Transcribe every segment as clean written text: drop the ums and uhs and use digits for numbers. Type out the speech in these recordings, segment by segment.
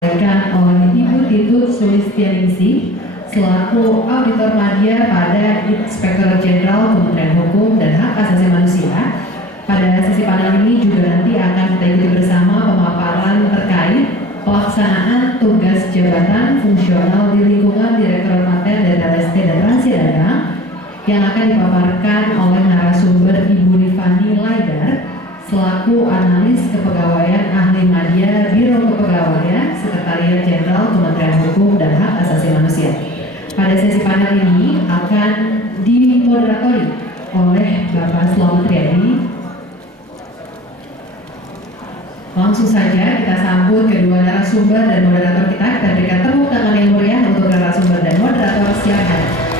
oleh Ibu Titut Sulistianingsih selaku Auditor Madya pada Inspektorat Jenderal Kementerian Hukum dan Hak Asasi Manusia. Pada sesi panel ini juga nanti akan kita ikuti bersama pemaparan terkait pelaksanaan tugas jabatan fungsional di lingkungan Direktorat Paten dan Data dan Rahasia Dagang yang akan dipaparkan oleh narasumber Ibu Rifani Laidar selaku analis kepegawaian ahli madya Biro Kepegawaian Sekretariat Jenderal Kementerian Hukum dan Hak Asasi Manusia. Pada sesi panel ini akan dimoderatori oleh Bapak Slamet Riyadi. Langsung saja kita sambut kedua narasumber dan moderator kita. Kita berikan tepuk tangan yang meriah untuk narasumber dan moderator siang hari.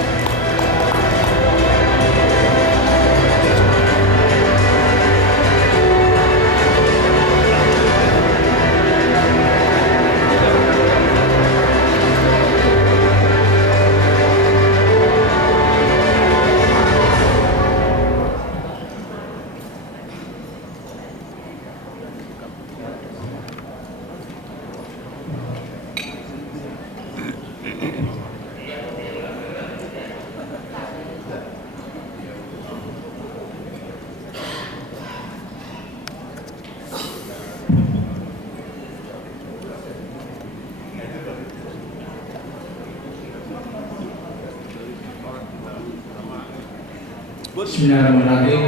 Bismillahirrahmanirrahim.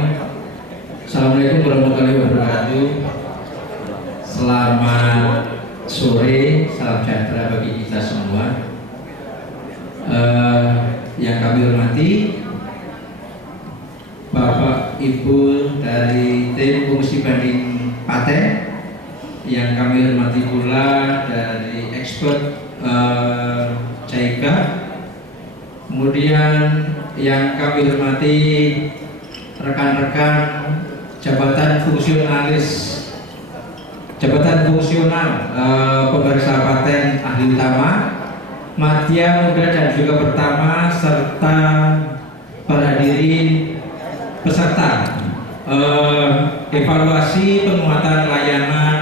Assalamualaikum warahmatullahi wabarakatuh. Selamat sore, salam sejahtera bagi kita semua. Yang kami hormati Bapak Ibu dari tim Komisi Banding Paten, yang kami hormati pula dari expert JICA, kemudian yang kami hormati rekan-rekan jabatan fungsional pemeriksa paten ahli utama, madya muda dan juga pertama, serta para hadirin peserta evaluasi penguatan layanan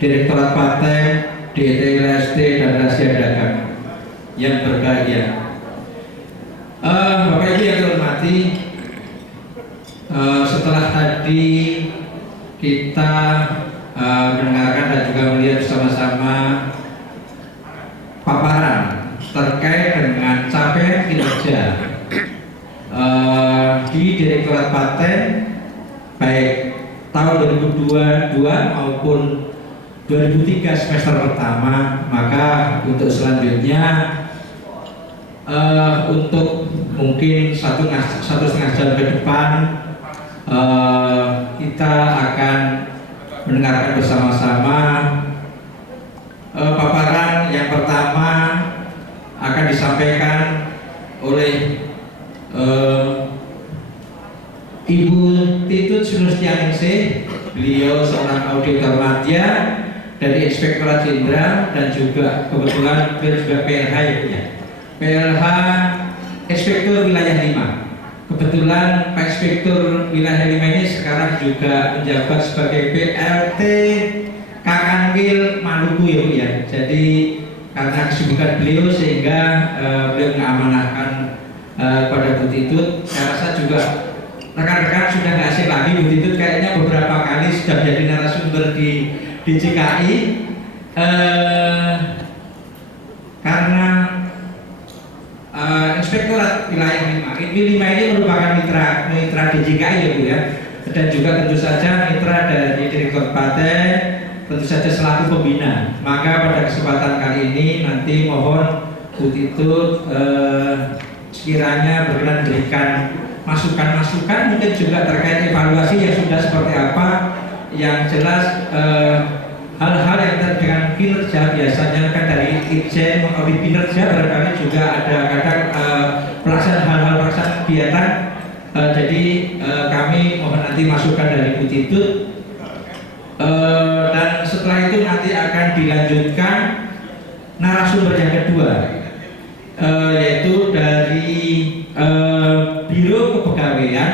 Direktorat Paten, DTLST dan Rahasia Dagang yang berbahagia. Bapak Ibu yang hormati, setelah tadi kita mendengarkan dan juga melihat bersama-sama paparan terkait dengan capaian kinerja di Direktorat Paten baik tahun 2022 maupun 2003 semester pertama, maka untuk selanjutnya untuk mungkin satu setengah jam ke depan kita akan mendengarkan bersama-sama paparan yang pertama akan disampaikan oleh Ibu Titut Sulistianingsih. Beliau seorang auditor madya dari Inspektorat Jenderal dan juga kebetulan beliau juga PLH ya. PLH Inspektur Wilayah 5. Kebetulan Pak Inspektur Wilayah 5 ini sekarang juga menjabat sebagai PLT Kakangwil Maluku ya Bu ya. Jadi karena kesibukan beliau sehingga beliau mengamanahkan pada Bu Titut. Saya rasa juga rekan-rekan sudah nggak asing lagi. Bu Titut kayaknya beberapa kali sudah jadi narasumber di DJKI karena Inspektorat Wilayah 5 ini merupakan mitra DJKI ya Bu ya, dan juga tentu saja mitra dari Direktorat Paten, tentu saja selaku pembina. Maka pada kesempatan kali ini nanti mohon Bu Titut sekiranya berkenan berikan masukan-masukan, mungkin juga terkait evaluasi yang sudah seperti apa. Yang jelas hal-hal yang terkait dengan kinerja, biasanya kan dari Itjen mengaudit kinerja, barangkali juga ada kadang pelaksanaan hal-hal pelaksanaan kegiatan. Jadi kami mohon nanti masukan dari Bu Titut, dan setelah itu nanti akan dilanjutkan narasumber yang kedua, yaitu dari Biro Kepegawaian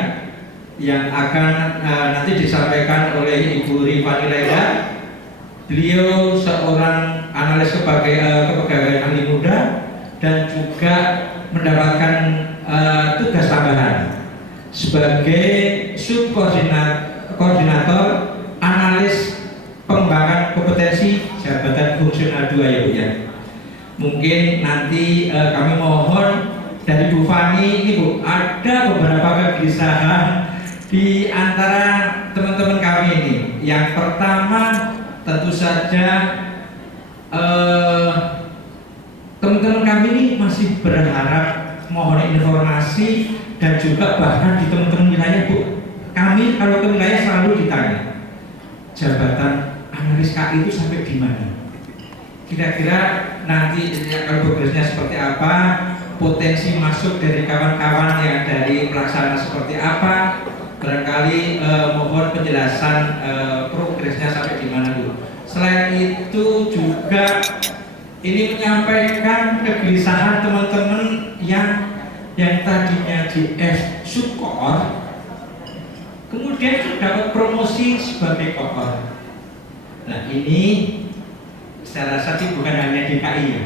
yang akan nanti disampaikan oleh Ibu Rifani Laidar. Beliau seorang analis kepegawaian ahli muda dan juga mendapatkan tugas tambahan sebagai subkoordinator analis pengembangan kompetensi jabatan fungsional 2 ya Bu ya. Mungkin nanti kami mohon dari Bu Fani ini Bu, ada beberapa kegelisahan di antara teman-teman kami ini. Yang pertama tentu saja teman-teman kami ini masih berharap mohon informasi dan juga bahkan di teman-teman wilayah Bu, kami kalau ke wilayah selalu ditanya jabatan analis KI itu sampai di mana? Kira-kira nanti kalau progresnya seperti apa, potensi masuk dari kawan-kawan yang dari pelaksana seperti apa, barangkali mohon penjelasan progresnya sampai di mana dulu. Selain itu juga ini menyampaikan kegelisahan teman-teman yang tadinya di F subkoor kemudian dapat promosi sebagai koor. Nah ini saya rasa bukan hanya di KI ya.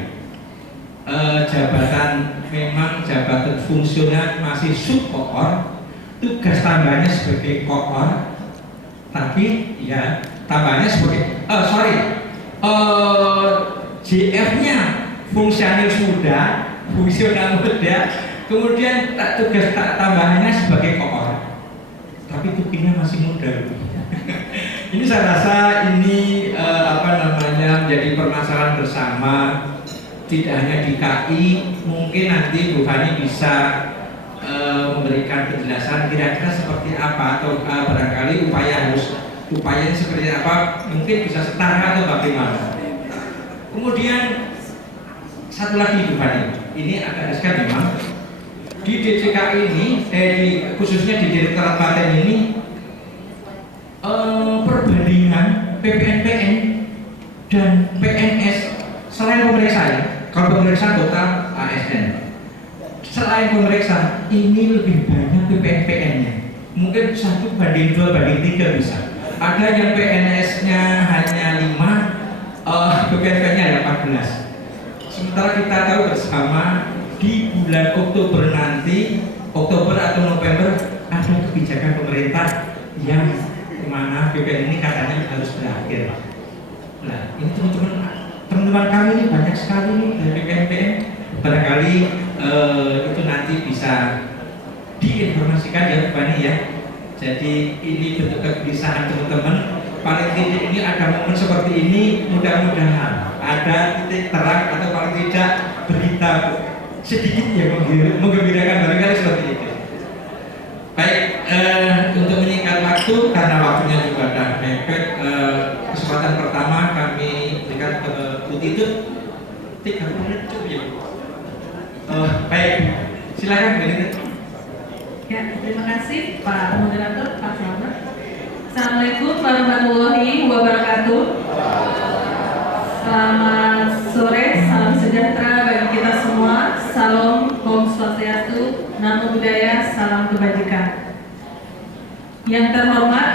Jabatan memang jabatan fungsional masih subkoor, tugas tambahnya sebagai koor, tapi ya tambahnya sebagai JF-nya fungsional muda, kemudian tugas tambahannya sebagai koor, tapi tukinya masih muda. Ini saya rasa ini menjadi permasalahan bersama, tidak hanya di KI. Mungkin nanti Bu Fani bisa memberikan penjelasan kira-kira seperti apa, atau barangkali upayanya seperti apa, mungkin bisa setara atau bagaimana. Kemudian satu lagi Bu Fani, ini agak riskan memang di DJKI ini, khususnya di Direktorat Paten ini, perbandingan PPNPN dan PNS selain pemeriksaan, kalau pemeriksaan total ASN, selain pemeriksaan ini lebih banyak PPNPN-nya, mungkin 1 banding 2 banding 3 bisa. Ada yang PNS-nya hanya 5, PPNPN-nya ada 14. Sementara kita tahu bersama di bulan Oktober nanti, Oktober atau November, ada kebijakan pemerintah yang mana PPN ini katanya harus berakhir. Nah, ini teman-teman kami ini banyak sekali nih dari PPNPN. Barangkali itu nanti bisa diinformasikan ya Bu Fani ya. Jadi ini bentuk kegelisahan teman-teman. Paling tidak ini ada momen seperti ini, mudah-mudahan ada titik terang atau paling tidak berita sedikit yang menggembirakan barangkali seperti itu. Baik, untuk menyingkat waktu karena waktunya juga sudah mepet, kesempatan pertama kami berikan ke Bu Titut 30 menit cukup ya. Baik, silakan Bu Titut. Ya, terima kasih Pak Moderator, Pak Selamat. Assalamualaikum warahmatullahi wabarakatuh. Selamat sore, salam sejahtera bagi kita semua. Salam Om Swastiastu, Namo Buddhaya, salam kebajikan. Yang terhormat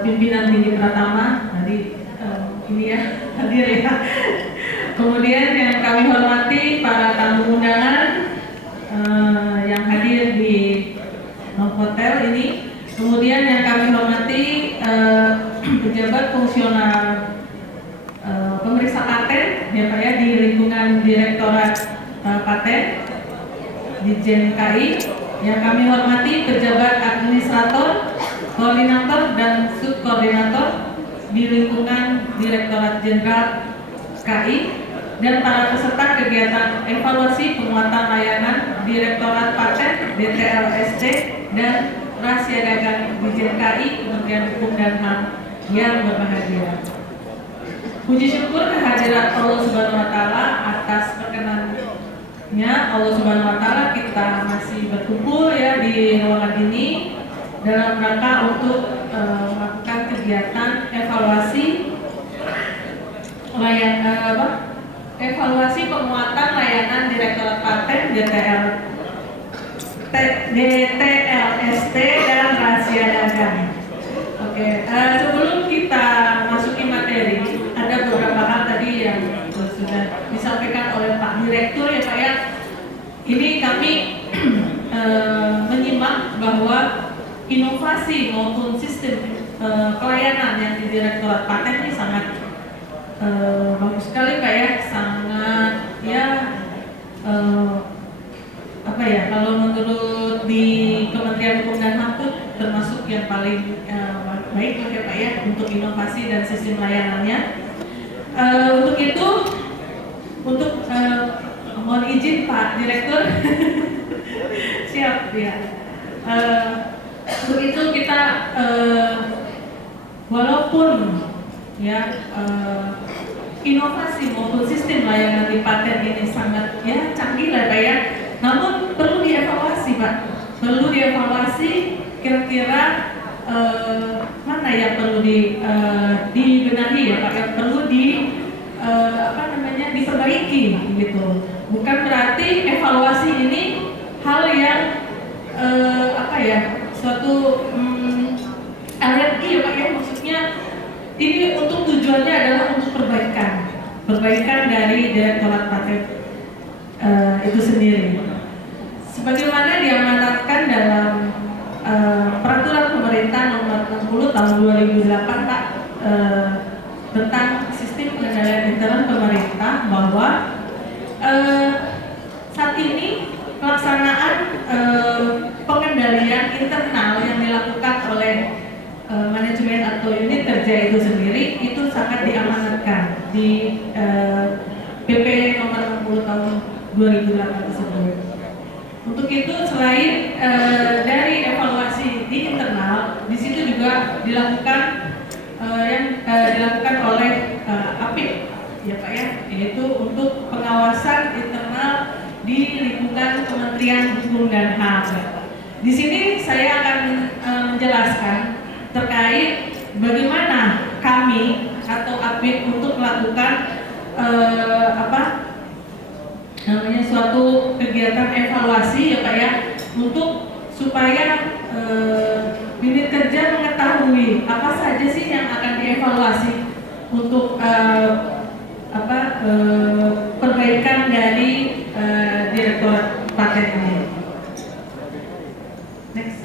pimpinan tinggi Pratama, ini ya hadir ya. Kemudian yang kami hormati para tamu undangan yang hadir di hotel ini. Kemudian yang kami hormati pejabat fungsional pemeriksa paten ya Pak ya, di lingkungan Direktorat Paten Ditjen KI. Yang kami hormati pejabat administrator, koordinator dan subkoordinator di lingkungan Direktorat Jenderal KI, dan para peserta kegiatan evaluasi penguatan layanan Direktorat Paten DTLSD dan Rahasia Dagang Ditjen KI Kementerian Hukum dan HAM yang berbahagia. Puji syukur kehadirat Allah Subhanahu wa taala atas perkenannya Allah Subhanahu wa taala kita masih berkumpul ya di ruangan ini dalam rangka untuk melakukan kegiatan evaluasi evaluasi penguatan layanan Direktorat Paten DTLST dan Rahasia Dagang. Oke, sebelum kita masuki materi, ada beberapa hal tadi yang disampaikan oleh Pak Direktur ya Pak ya. Ini kami menyimak bahwa inovasi maupun sistem pelayanan yang di Direktorat Paten ini sangat bagus sekali Pak ya, sangat ya apa ya, kalau menurut di Kementerian Hukum dan HAM termasuk yang paling baik ya Pak ya untuk inovasi dan sistem layanannya. Untuk itu, untuk mohon izin Pak Direktur, siap ya. Untuk itu kita walaupun ya inovasi maupun sistem layanan di Paten ini sangat ya canggih lah Pak ya, namun perlu dievaluasi Pak, perlu dievaluasi kira-kira mana yang perlu dibenahi ya Pak, yang perlu diperbaiki gitu. Bukan berarti evaluasi ini hal yang suatu alergi ya Pak ya, maksudnya ini untuk tujuannya adalah untuk perbaikan dari Direktorat Paten itu sendiri. Sebagaimana diamanatkan dalam Peraturan Pemerintah Nomor 60 Tahun 2008 Pak, tentang sistem pengendalian internal pemerintah, bahwa saat ini pelaksanaan pengendalian internal yang dilakukan oleh manajemen atau unit kerja itu sendiri itu sangat diamanatkan di PP Nomor 60 Tahun 2008 tersebut. Untuk itu selain dari evaluasi di internal, di situ juga dilakukan dilakukan oleh APIK ya Pak ya, yaitu untuk pengawasan internal di lingkungan Kementerian Hukum dan HAM. Di sini saya akan menjelaskan terkait bagaimana kami atau APIK untuk melakukan suatu kegiatan evaluasi ya Pak ya, untuk supaya unit kerja mengetahui apa saja sih yang akan dievaluasi untuk perbaikan dari Direktorat Paten ini. Next.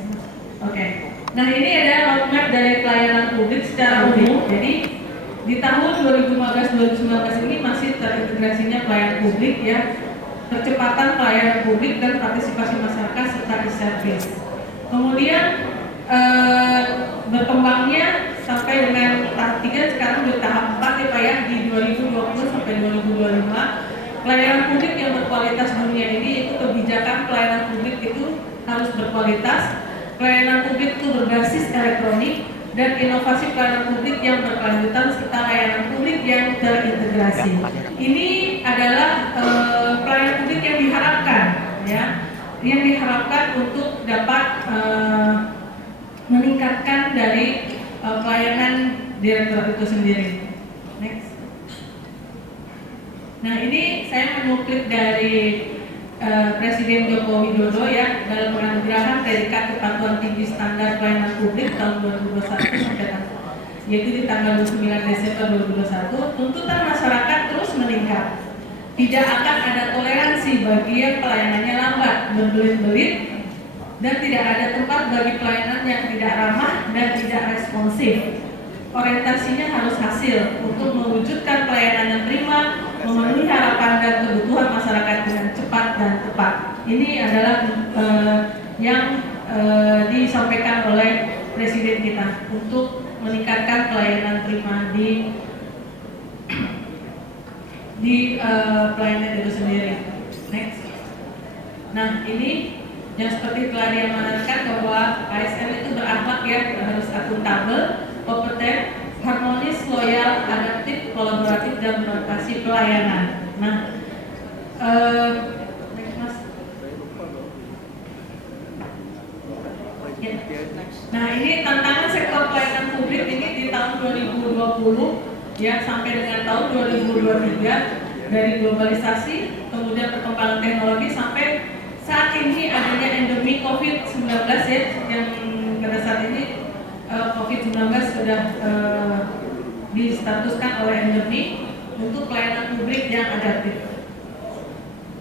Oke. Nah, ini adalah roadmap dari pelayanan publik secara umum. Jadi di tahun 2015-2019 ini masih terintegrasinya pelayanan publik ya, percepatan pelayanan publik dan partisipasi masyarakat serta e-service. Kemudian berkembangnya sampai dengan tahap 3, sekarang di tahap 4 ya Pak ya, di 2020 sampai 2025. Pelayanan publik yang berkualitas dunia ini, itu kebijakan pelayanan publik itu harus berkualitas, pelayanan publik itu berbasis elektronik, dan inovasi pelayanan publik yang berkelanjutan serta layanan publik yang terintegrasi. Ini adalah pelayanan publik yang diharapkan ya, yang diharapkan untuk dapat meningkatkan dari pelayanan Direktorat itu sendiri. Next. Nah, ini saya menuklik dari Presiden Joko Widodo ya, dalam penganugerahan predikat kepatuhan tinggi standar pelayanan publik tahun 2021 sampai yaitu di tanggal 29 Desember 2021. Tuntutan masyarakat terus meningkat. Tidak akan ada toleransi bagi yang pelayanannya lambat, berbelit-belit, dan tidak ada tempat bagi pelayanan yang tidak ramah dan tidak responsif. Orientasinya harus hasil untuk mewujudkan pelayanan yang prima, memenuhi harapan dan kebutuhan masyarakat dengan cepat dan tepat. Ini adalah yang disampaikan oleh Presiden kita untuk meningkatkan pelayanan prima di pelayanan itu sendiri. Next. Nah, ini yang seperti telah diamanatkan bahwa ASN itu berakhlak ya, harus akuntabel, kompeten, harmonis, loyal, adaptif, kolaboratif, dan berinovasi pelayanan. Nah, next Mas. Ya. Nah, ini tantangan sektor pelayanan publik ini di tahun 2020 ya sampai dengan tahun 2023, dari globalisasi, kemudian perkembangan teknologi sampai saat ini adanya endemi COVID-19 ya, yang pada saat ini COVID-19 sudah distatuskan oleh endemi untuk pelayanan publik yang adaptif.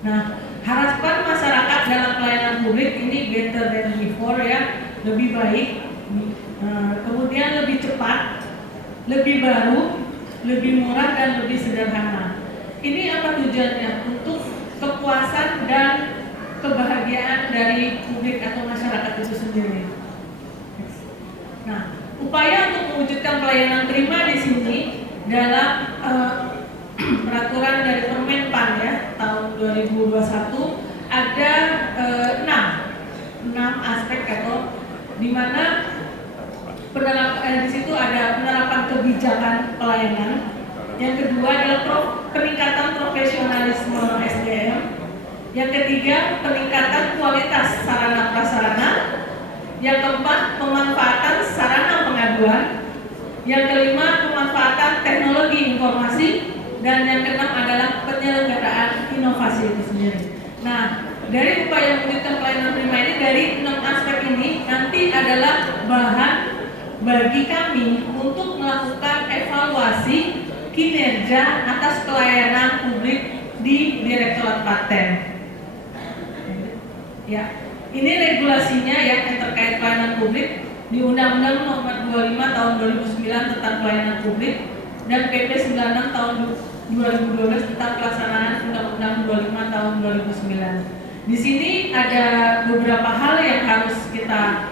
Nah, harapan masyarakat dalam pelayanan publik ini better than before ya, lebih baik, kemudian lebih cepat, lebih baru, lebih murah dan lebih sederhana. Ini apa tujuannya? Untuk kepuasan dan kebahagiaan dari publik atau masyarakat itu sendiri. Nah, upaya untuk mewujudkan pelayanan prima di sini dalam peraturan dari Permenpan ya tahun 2021 ada 6 aspek atau di mana di situ ada penerapan kebijakan pelayanan. Yang kedua adalah peningkatan profesionalisme SDM. Yang ketiga peningkatan kualitas sarana prasarana. Yang keempat pemanfaatan sarana pengaduan. Yang kelima pemanfaatan teknologi informasi. Dan yang keenam adalah penyelenggaraan inovasi itu sendiri. Nah, dari upaya mewujudkan pelayanan prima ini dari 6 aspek ini nanti adalah bahan bagi kami untuk melakukan evaluasi kinerja atas pelayanan publik di Direktorat Paten. Ya, ini regulasinya ya yang terkait pelayanan publik di Undang-Undang Nomor 25 Tahun 2009 tentang pelayanan publik dan PP 96 Tahun 2012 tentang pelaksanaan Undang-Undang 25 Tahun 2009. Di sini ada beberapa hal yang harus kita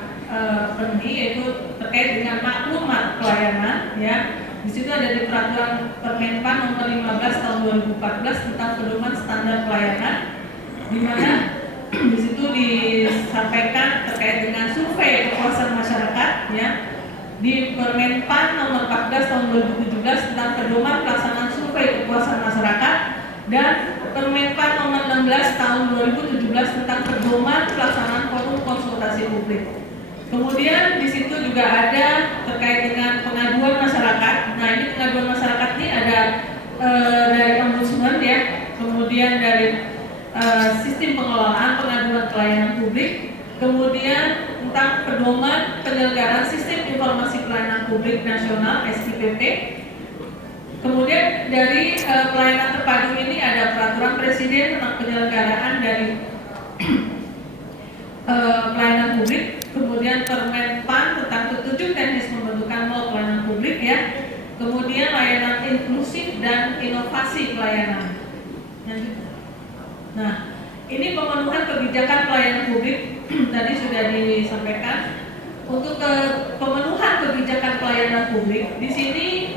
penuhi, yaitu terkait dengan maklumat pelayanan ya. Di situ ada di peraturan Permenpan Nomor 15 Tahun 2014 tentang pedoman standar pelayanan, di mana di situ disampaikan terkait dengan survei kepuasan masyarakat ya. Di Permenpan Nomor 14 Tahun 2017 tentang pedoman pelaksanaan survei kepuasan masyarakat dan Permenpan Nomor 16 Tahun 2017 tentang pedoman pelaksanaan forum konsultasi publik. Kemudian di situ juga ada terkait dengan pengaduan masyarakat. Nah, ini pengaduan masyarakat ini ada dari ombudsman ya, kemudian dari sistem pengelolaan pengaduan pelayanan publik, kemudian tentang pedoman penyelenggaraan sistem informasi pelayanan publik nasional SIPP. Kemudian dari pelayanan terpadu ini ada peraturan presiden tentang penyelenggaraan dari pelayanan publik, kemudian Permenpan tentang petunjuk teknis pembentukan mall pelayanan publik ya, kemudian layanan inklusif dan inovasi pelayanan. Nah, ini pemenuhan kebijakan pelayanan publik tadi sudah disampaikan. Untuk pemenuhan kebijakan pelayanan publik di sini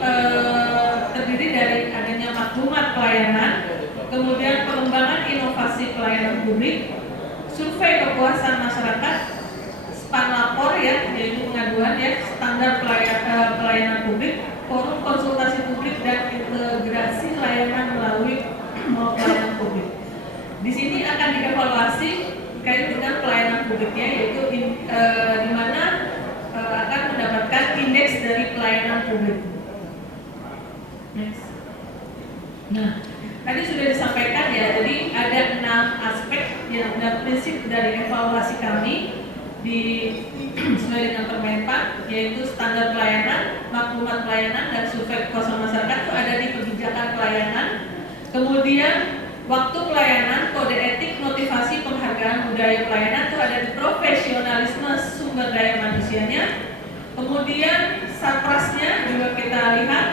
terdiri dari adanya maklumat pelayanan, kemudian pengembangan inovasi pelayanan publik, survei kepuasan masyarakat, span lapor ya, yaitu pengaduan ya, standar pelayanan publik, forum konsultasi publik dan integrasi layanan melalui pelayanan publik. Di sini akan dievaluasi terkait dengan pelayanan publiknya, yaitu di mana akan mendapatkan indeks dari pelayanan publik. Next. Nah, tadi sudah disampaikan ya, jadi ada 6 aspek yang dan prinsip dari evaluasi kami sesuai dengan Permenpan, yaitu standar pelayanan, maklumat pelayanan, dan survei kepuasan masyarakat itu ada di kebijakan pelayanan. Kemudian waktu pelayanan, kode etik, motivasi, penghargaan budaya pelayanan itu ada di profesionalisme sumber daya manusianya. Kemudian saprasnya juga kita lihat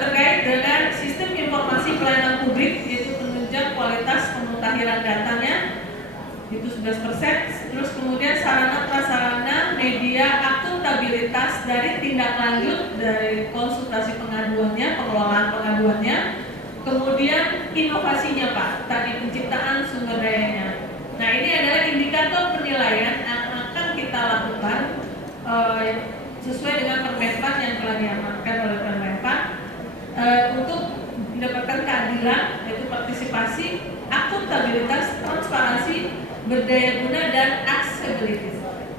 terkait dengan sistem informasi pelayanan publik, yaitu penunjang kualitas pemutahiran datanya itu 11%. Terus kemudian sarana prasarana media akuntabilitas dari tindak lanjut dari konsultasi pengaduannya, pengelolaan pengaduannya. Kemudian inovasinya Pak, tadi penciptaan sumber dayanya. Nah, ini adalah indikator penilaian yang akan kita lakukan sesuai dengan Permenpan yang telah diamankan oleh Permenpan untuk mendapatkan keadilan, yaitu partisipasi, akuntabilitas, transparansi, berdaya guna, dan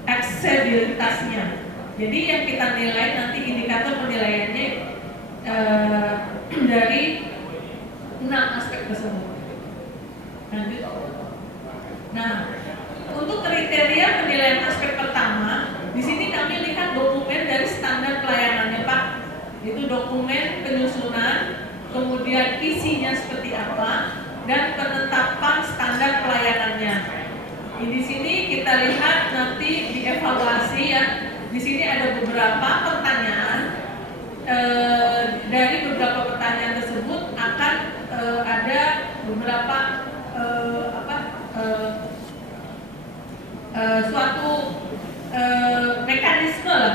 aksesibilitasnya. Jadi yang kita nilai nanti indikator penilaiannya dari 6 aspek tersebut. Lanjut. Nah, untuk kriteria penilaian aspek pertama, di sini kami lihat dokumen dari standar pelayanannya Pak. Itu dokumen penyusunan, kemudian isinya seperti apa, dan penetapan standar pelayanannya. Di sini kita lihat nanti dievaluasi ya. Di sini ada beberapa pertanyaan. Dari beberapa pertanyaan tersebut akan ada beberapa suatu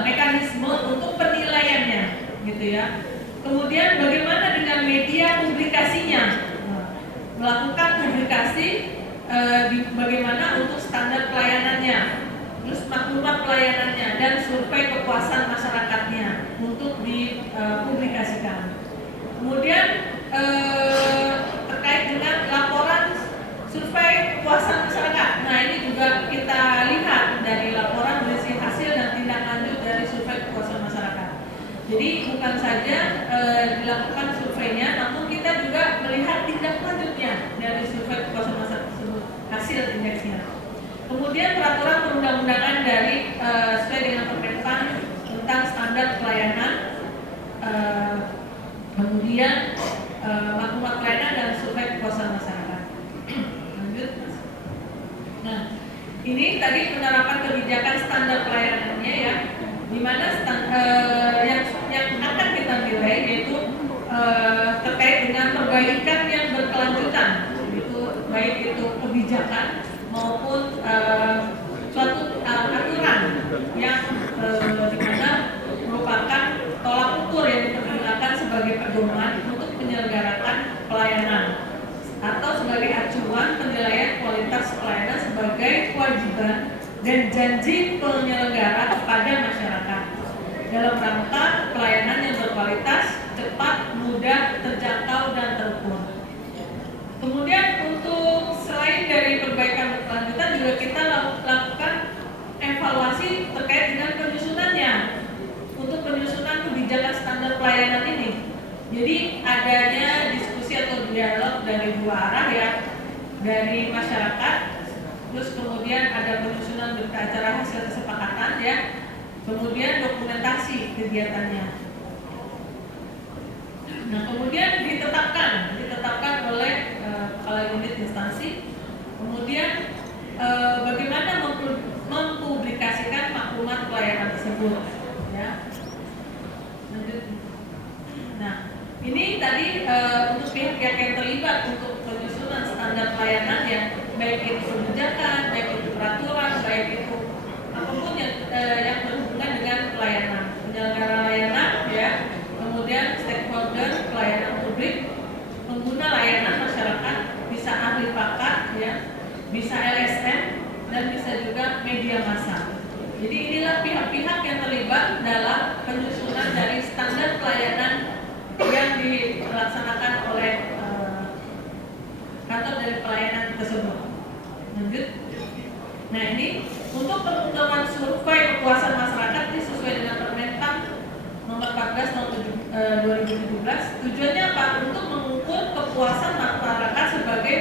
mekanisme untuk penilaiannya, gitu ya. Kemudian bagaimana dengan media publikasinya? Melakukan publikasi bagaimana untuk standar pelayanannya, terus maklumat pelayanannya dan survei kepuasan masyarakatnya untuk dipublikasikan. Kemudian terkait dengan laporan survei kepuasan masyarakat. Nah, ini juga kita lihat dari laporan berisi hasil dan tindak lanjut dari survei kepuasan masyarakat. Jadi bukan saja dilakukan surveinya, namun kita juga melihat tindak lanjutnya dari survei kepuasan masyarakat tersebut, hasil indeksnya. Kemudian peraturan perundang-undangan dari sesuai dengan Permenpan tentang standar pelayanan, kemudian maklumat pelayanan dan survei kepuasan masyarakat. Lanjut, Mas. Nah, ini tadi penerapan kebijakan standar pelayanannya ya, di mana yang akan kita nilai yaitu terkait dengan perbaikan yang berkelanjutan, itu baik itu kebijakan maupun suatu aturan yang dimana merupakan tolak ukur yang dipergunakan sebagai pedoman untuk menyelenggarakan pelayanan atau sebagai acuan penilaian kualitas pelayanan sebagai kewajiban dan janji penyelenggara kepada masyarakat dalam rangka pelayanan yang berkualitas, cepat, mudah, terjangkau dan terukur. Kemudian untuk selain dari perbaikan berkelanjutan juga kita lakukan evaluasi terkait dengan penyusunannya untuk penyusunan kebijakan standar pelayanan ini. Jadi adanya diskusi atau dialog dari dua arah ya, dari masyarakat, terus kemudian ada penyusunan berita acara hasil kesepakatan ya, kemudian dokumentasi kegiatannya. Nah, kemudian ditetapkan oleh kepala unit instansi. Kemudian bagaimana mempublikasikan maklumat pelayanan tersebut, ya. Lanjut. Nah, ini tadi untuk pihak-pihak yang terlibat untuk penyusunan standar pelayanan ya, baik itu kebijakan, baik itu peraturan, baik itu apapun yang berhubungan dengan pelayanan, penyelenggara layanan ya. Kemudian stakeholder pelayanan publik, pengguna layanan masyarakat, bisa ahli pakar ya, bisa LSM dan bisa juga media massa. Jadi inilah pihak-pihak yang terlibat dalam penyusunan dari standar pelayanan yang dilaksanakan oleh kantor dari pelayanan tersebut. Lanjut. Nah, ini untuk pengumuman survei kepuasan masyarakat ini sesuai dengan Permenpan nomor 14 tahun 2017. Tujuannya apa? Untuk mengukur kepuasan masyarakat sebagai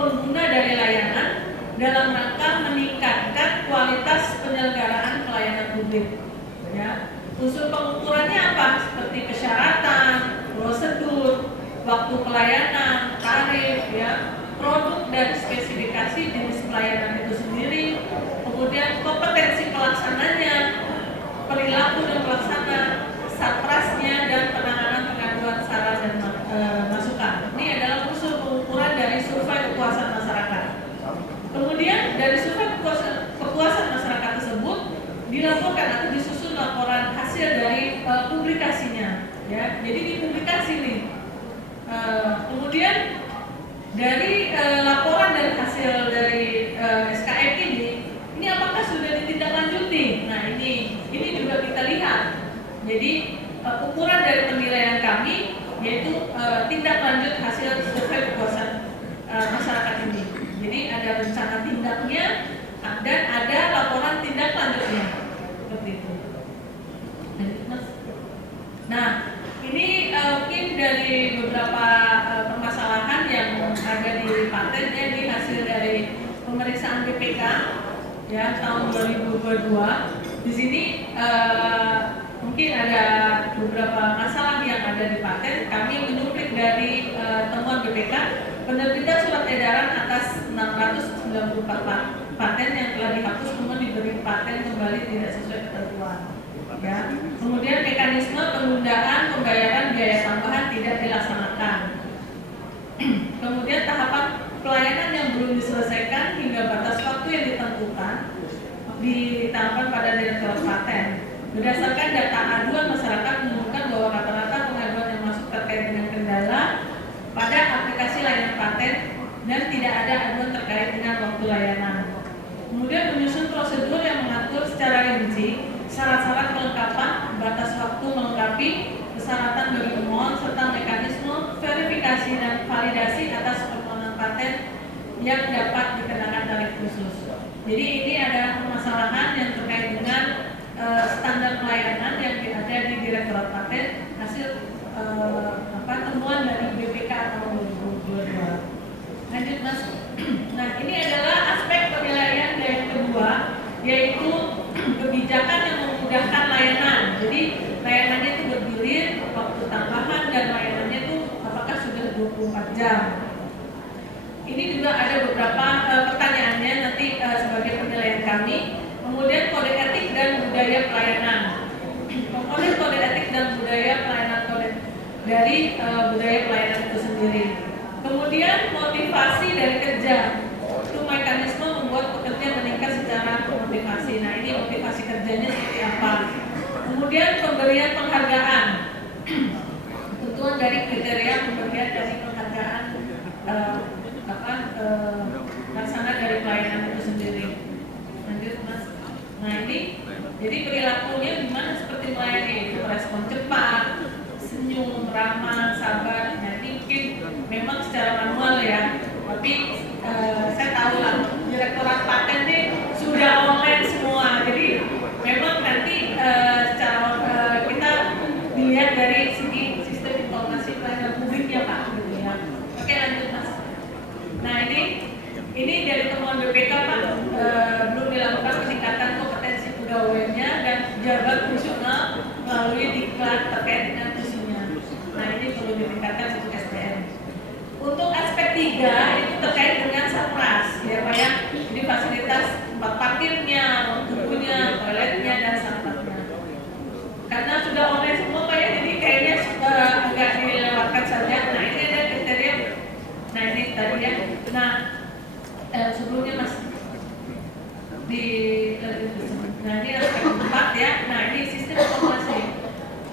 pengguna dari layanan dalam rangka meningkatkan kualitas penyelenggaraan pelayanan publik. Ya. Unsur pengukurannya apa? Seperti persyaratan, prosedur, waktu pelayanan, tarif, ya, produk dan spesifikasi jenis pelayanan itu sendiri, kemudian kompetensi pelaksananya, perilaku dan pelaksana, satrasnya dan penanganan pengaduan saran dan masukan. Ini adalah unsur pengukuran dari survei kepuasan masyarakat. Kemudian dari survei kepuasan masyarakat tersebut dilaporkan atau disusun laporan hasil dari publikasinya, ya. Jadi dipublikasi nih. Kemudian dari laporan dan hasil dari SKM ini apakah sudah ditindaklanjuti? Nah, ini juga kita lihat. Jadi ukuran dari penilaian kami yaitu tindak lanjut hasil survei kepuasan masyarakat ini. Jadi ada rencana tindaknya dan ada laporan tindak lanjutnya, seperti itu. Nah, ini mungkin dari beberapa permasalahan yang ada di paten ya, di hasil dari pemeriksaan BPK ya tahun 2022. Di sini mungkin ada beberapa masalah yang ada di paten. Kami menyuplik dari temuan BPK penerbitan surat edaran atas 694 paten yang telah dihapus kemudian diberi paten kembali tidak sesuai ketentuan. Ya. Kemudian mekanisme penundaan pembayaran biaya tambahan tidak dilaksanakan. Kemudian tahapan pelayanan yang belum diselesaikan hingga batas waktu yang ditentukan ditetapkan pada Direktorat Paten. Berdasarkan data aduan masyarakat menemukan bahwa rata-rata pengaduan yang masuk terkait dengan kendala pada aplikasi layanan paten dan tidak ada aduan terkait dengan waktu layanan. Kemudian menyusun prosedur yang mengatur secara rinci syarat-syarat kelengkapan, batas waktu melengkapi, persyaratan bagi pemohon serta mekanisme verifikasi dan validasi atas permohonan paten yang dapat dikenakan tarif khusus. Jadi ini adalah permasalahan yang terkait dengan standar pelayanan yang ada di Direktorat Paten hasil temuan dari BPK tahun 2022. Lanjut Mas. Nah ini adalah aspek penilaian yang kedua, yaitu kebijakan yang memudahkan layanan. Jadi layanannya itu bergilir, waktu tambahan dan layanannya itu apakah sudah 24 jam. Ini juga ada beberapa pertanyaannya nanti sebagai penilaian kami. Kemudian kode etik dan budaya pelayanan. Komponen kode etik dan budaya pelayanan dari budaya pelayanan itu sendiri. Kemudian motivasi dari kerja. Itu mekanisme membuat pekerja meningkat secara motivasi. Nah ini motivasi kerjanya seperti apa. Kemudian pemberian penghargaan. Ketentuan dari kriteria pemberian dari penghargaan laksana dari pelayanan itu sendiri. Lanjut Mas. Nah ini jadi perilakunya gimana seperti melayani, respon cepat, senyum, ramah, sabar. Nah ini mungkin memang secara manual ya, tapi saya tahu lah Direktorat Paten ini sudah online semua. Jadi memang nanti secara kita dilihat dari segi sistem informasi pelayanan publiknya Pak. Gitu ya. Oke lanjut Mas. Nah ini dari temuan BPK Pak, belum dilakukan peningkatan kompetensi pegawainya dan jabat fungsional melalui diklat terkait dengan fungsinya. Nah ini perlu ditingkatkan untuk SDM. Untuk aspek 3 itu terkait dengan SAPRAS ya Pak ya. Jadi fasilitas tempat parkirnya, ruang tunggunya, toiletnya dan sampahnya. Karena sudah online semua Pak ya, jadi kayaknya agak dilewatkan saja. Nah ini ada kriteria. Nah ini tadi ya. Nah sebelumnya Mas nah ini aspek 4 ya. Nah ini sistem informasi,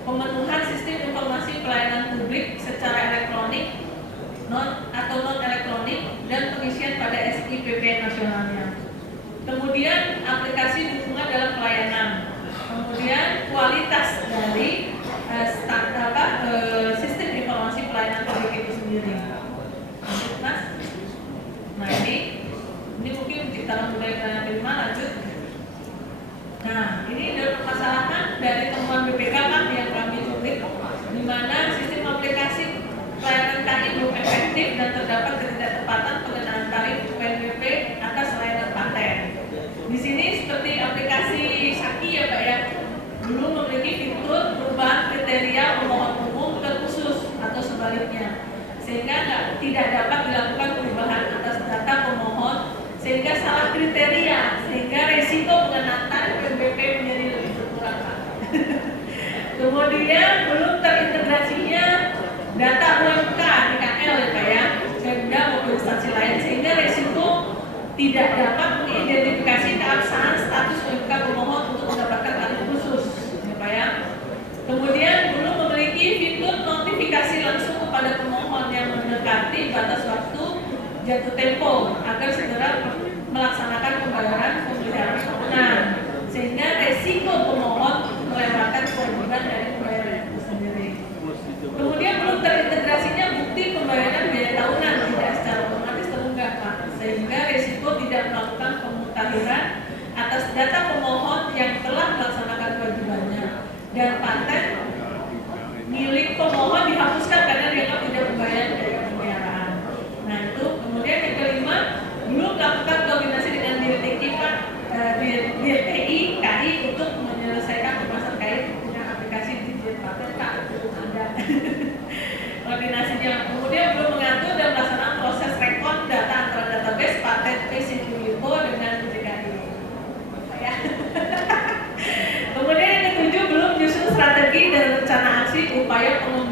pemenuhan sistem informasi pelayanan publik secara elektronik non elektronik dan pengisian pada SIPP nasionalnya. Kemudian aplikasi dukungan dalam pelayanan. Kemudian kualitas dari sistem informasi pelayanan publik itu sendiri. Lanjut Mas. Nah ini mungkin menciptakan budaya pelayanan prima. Lanjut. Nah ini adalah permasalahan dari temuan BPK Pak yang kami tulis, di mana sistem aplikasi pelayanan KI belum efektif dan terdapat ketidaktepatan pengenaan tarif PNBP atas layanan paten. Di sini seperti aplikasi Saki ya Pak ya, belum memiliki fitur perubahan kriteria pemohon umum ke khusus atau sebaliknya, sehingga tidak dapat dilakukan perubahan atas data pemohon sehingga salah kriteria, sehingga resiko pengenaan tarif PNBP menjadi lebih berkurang Pak. Kemudian belum terintegrasinya data UMK di KL ya Pak ya, Pemda maupun instansi lain, sehingga resiko tidak dapat mengidentifikasi keabsahan status UMK pemohon untuk mendapatkan tarif khusus ya Pak ya. Kemudian belum memiliki fitur notifikasi langsung kepada pemohon yang mendekati batas waktu jatuh tempo agar segera melaksanakan pembayaran pemeliharaan bangunan, sehingga resiko pemohon melewatkan kewajiban dari pembayaran itu sendiri. Kemudian belum terintegrasinya bukti pembayaran biaya tahunan tidak secara otomatis terunggah Pak, sehingga resiko tidak melakukan pemutakhiran atas data pemohon yang telah melaksanakan kewajibannya dan paten milik pemohon dihapuskan karena dianggap tidak membayar biaya pemeliharaan. Nah itu. Kemudian yang kelima, belum melakukan koordinasi dengan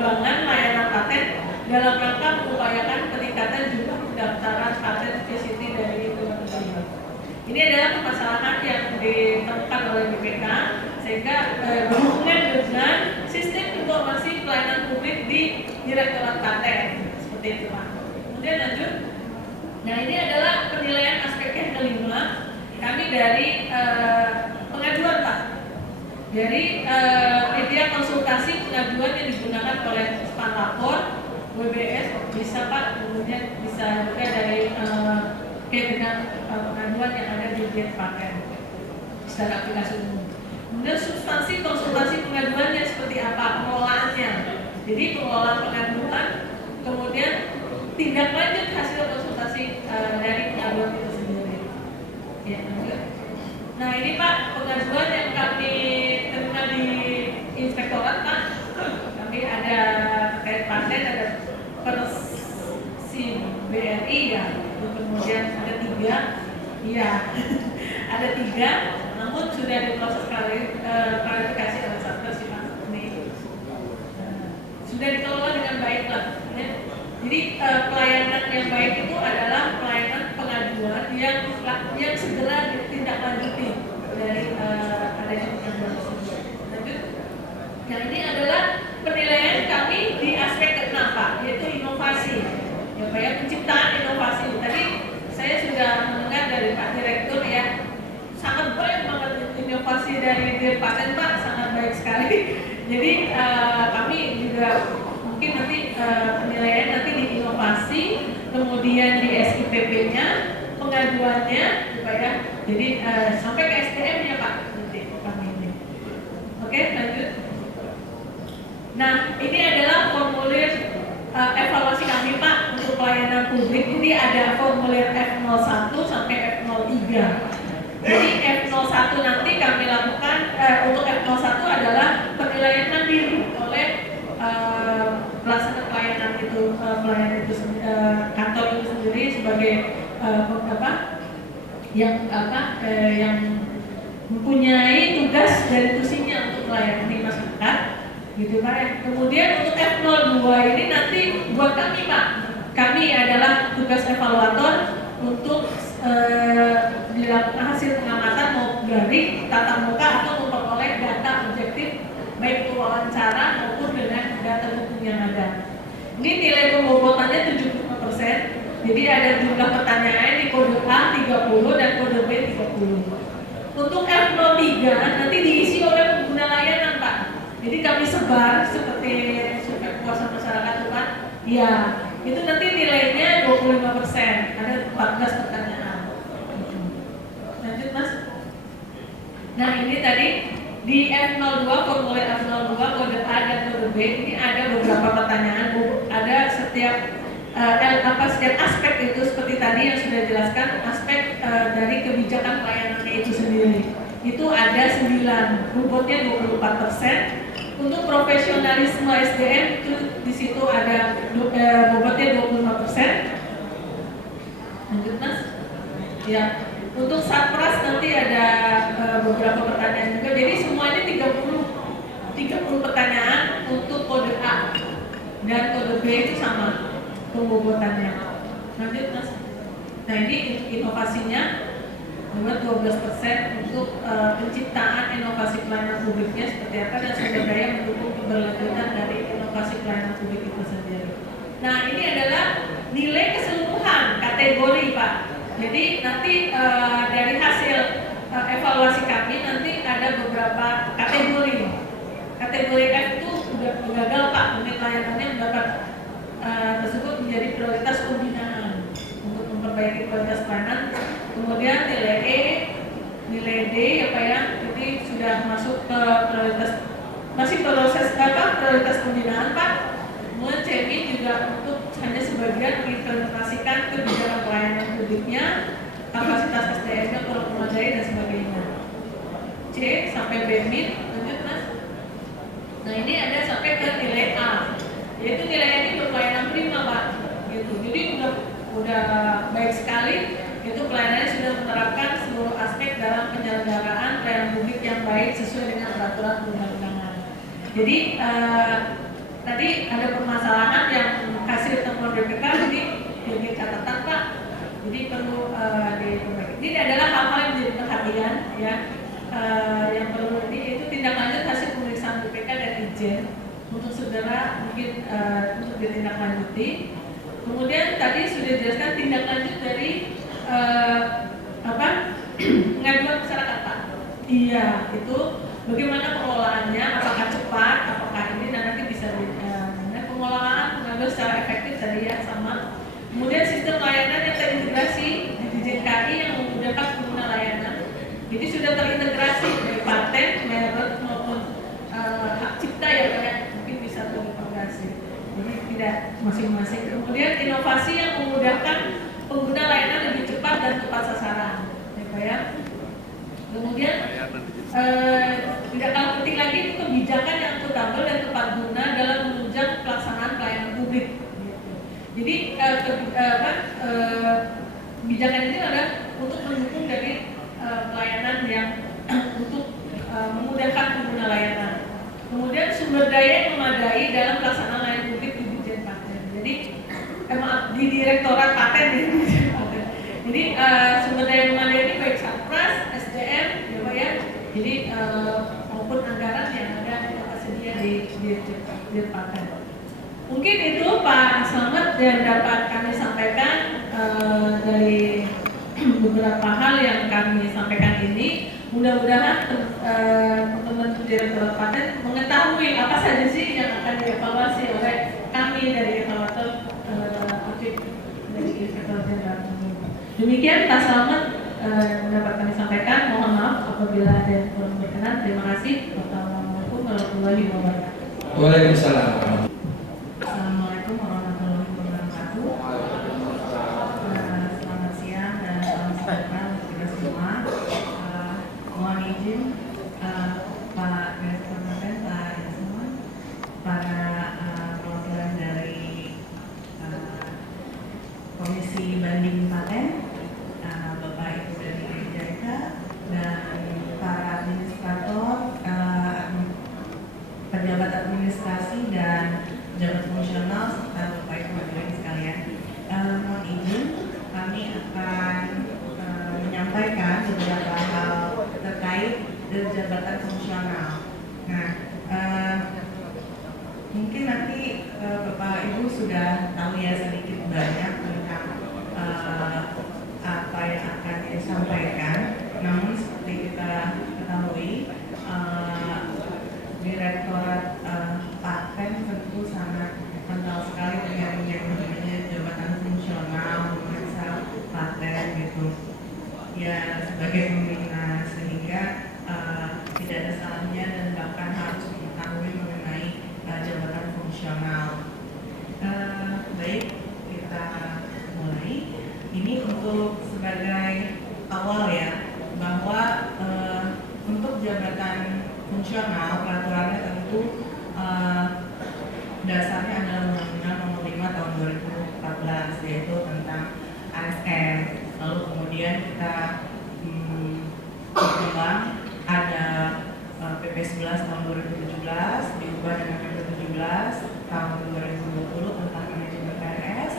pengembangan layanan paten dalam rangka mengupayakan peningkatan jumlah pendaftaran paten PCT dari negara. Ini adalah permasalahan yang ditemukan oleh BPK sehingga berhubungan dengan sistem informasi pelayanan publik di Direktorat Paten seperti itu Pak. Kemudian lanjut. Nah ini adalah penilaian aspek yang kelima kami dari pengaduan Pak. Dari media konsultasi pengaduan yang digunakan oleh span lapor, WBS bisa Pak, kemudian bisa juga dari dengan pengaduan yang ada di Dirjen Paten secara aplikasi umum. Kemudian substansi konsultasi pengaduannya seperti apa, pengelolaannya. Jadi pengelolaan pengaduan, kemudian tindak lanjut hasil konsultasi dari pengaduan itu sendiri. Ya, lanjut. Nah ini Pak pengaduan yang kami terima di inspektorat Pak. Kami ada terkait paten, ada Persi BRI ya. Kemudian ada 3, iya ada 3, namun sudah diproses klarifikasi oleh Satgas Pak. Ini sudah dikelola dengan baik lah. Ya. Jadi pelayanan yang baik itu adalah pelayanan pengaduan yang segera ditindaklanjuti dari adanya pengaduan tersebut. Lanjut. Yang ini adalah penilaian kami di aspek ke-6 Pak, yaitu inovasi. Ya Pak ya, penciptaan inovasi. Tadi saya sudah mendengar dari Pak Direktur ya, sangat baik banget inovasi dari Dirjen Paten Pak, sangat baik sekali. Jadi kami juga mungkin nanti penilaian nanti di inovasi, kemudian di SIPP-nya, pengaduannya, Pak ya. Jadi sampai ke SDM-nya Pak nanti kami ini. Oke, lanjut. Nah, ini adalah formulir evaluasi kami Pak untuk pelayanan publik. Ini ada formulir F01 sampai F03. Jadi F01 nanti kami lakukan untuk F01 adalah penilaian mandiri oleh pelaksana pelayanan itu kantor itu sendiri sebagai yang mempunyai tugas dari tusinya untuk melayani masyarakat gitu Pak ya. Kemudian untuk F02 ini nanti buat kami Pak, kami adalah tugas evaluator untuk dilakukan hasil pengamatan mau dari tatap muka atau memperoleh data objektif baik itu wawancara maupun dengan data hukum yang ada. Ini nilai pembobotannya 75%. Jadi ada jumlah pertanyaan di kode A 30 dan kode B 30. Untuk F03 nanti diisi oleh pengguna layanan Pak. Jadi kami sebar seperti survei kepuasan masyarakat itu Pak. Ya, itu nanti nilainya 25%. Ada 14 pertanyaan. Lanjut Mas. Nah ini tadi di F02 formulir F02 kode A dan kode B ini ada beberapa pertanyaan. Ada setiap setiap aspek itu seperti tadi yang sudah dijelaskan aspek dari kebijakan pelayanannya itu sendiri. Itu ada 9, bobotnya 24%. Untuk profesionalisme SDM itu di situ ada bobotnya 25%. Lanjut Mas. Ya. Untuk Satpras nanti ada beberapa pertanyaan juga. Jadi semuanya 30 pertanyaan untuk kode A dan kode B itu sama pembobotannya. Lanjut Mas. Nah ini inovasinya buat 12% untuk penciptaan inovasi pelayanan publiknya seperti apa dan sumber daya mendukung keberlanjutan dari inovasi pelayanan publik itu sendiri. Nah ini adalah nilai keseluruhan kategori Pak. Jadi nanti dari hasil evaluasi kami nanti ada beberapa kategori. Kategori F itu sudah gagal Pak, unit layanannya mendapat tersebut menjadi prioritas pembinaan untuk memperbaiki kualitas pelayanan. Kemudian nilai E, nilai D ya Pak ya, jadi sudah masuk ke prioritas, masih proses prioritas pembinaan Pak. Kemudian CMI juga untuk hanya sebagian mengimplementasikan kebijakan pelayanan publiknya, kapasitas SDM-nya kurang memadai dan sebagainya. C sampai B min, lanjut Mas. Nah ini ada sampai ke nilai A, yaitu nilai ini berpelayanan prima Pak, gitu. Jadi udah baik sekali. Itu pelayanannya sudah menerapkan seluruh aspek dalam penyelenggaraan pelayanan publik yang baik sesuai dengan peraturan perundang-undangan. Jadi tadi ada permasalahan yang hasil temuan BPK, jadi jadi catatan Pak. Jadi perlu diperbaiki. Ini adalah hal-hal yang menjadi perhatian ya, yang perlu itu tindak lanjut hasil pemeriksaan BPK dan Ijen untuk segera mungkin untuk ditindaklanjuti. Kemudian tadi sudah dijelaskan tindak lanjut dari pengaduan masyarakat Pak. Iya, itu bagaimana pengelolaannya, apakah cepat, apakah ini nanti bisa pengelolaan pengaduan secara efektif tadi ya sama. Kemudian sistem layanan yang terintegrasi di Dirjen KI yang memudahkan pengguna layanan. Jadi sudah terintegrasi dari paten, merek maupun hak cipta ya kayak mungkin bisa terintegrasi. Jadi tidak masing-masing. Kemudian inovasi yang memudahkan pengguna layanan lebih cepat dan tepat sasaran. Ya. Kemudian tidak kalah penting lagi itu kebijakan yang akuntabel dan tepat guna dalam menunjang pelaksanaan pelayanan publik. Jadi kebijakan ini adalah untuk mendukung dari pelayanan yang untuk memudahkan pengguna layanan. Kemudian sumber daya yang memadai dalam pelaksanaan layanan publik di Dirjen Paten. Jadi di Direktorat Paten di Dirjen Paten. Jadi sumber daya yang memadai ini baik Satpras, SDM, ya Pak ya. Jadi maupun anggaran yang ada tersedia di Dirjen Paten. Mungkin itu Pak Slamet yang dapat kami sampaikan dari beberapa hal yang kami sampaikan ini. Mudah-mudahan teman-teman Direktorat Paten mengetahui apa saja sih yang akan dievaluasi oleh kami dari evaluator audit dari Direktorat Jenderal. Demikian Pak Slamet yang dapat kami sampaikan. Mohon maaf apabila ada yang kurang berkenan. Terima kasih. Wassalamualaikum warahmatullahi wabarakatuh. Waalaikumsalam. Assalamualaikum warahmatullahi wabarakatuh. Selamat siang dan salam sejahtera untuk kita semua. Mohon izin Pak Direktur Paten, Pak Yasman, para perwakilan dari Komisi Banding Paten, Bapak Ibu dari JIK, dan para administrator, pejabat administrasi dan pejabat fungsional serta Bapak Ibu hadirin sekalian. Mohon izin kami akan menyampaikan beberapa hal terkait dengan jabatan fungsional. Nah, mungkin nanti Bapak Ibu sudah tahu ya sedikit banyak tentang apa yang akan disampaikan. Namun seperti kita ketahui, Direktorat Paten tentu sangat kental sekali dengan yang namanya jabatan fungsional, memeriksa paten gitu. Ya sebagai pembina, sehingga tidak ada salahnya dan bahkan harus mengetahui mengenai jabatan fungsional. Baik, kita mulai. Ini untuk sebagai awal ya, bahwa untuk jabatan fungsional peraturannya tentu dasarnya adalah Undang-Undang Nomor 5 Tahun 2014 yaitu tentang ASN. Lalu kemudian kita berkembang ada PP 11 tahun 2017 diubah dengan PP 17 tahun 2020 tentang manajemen PNS.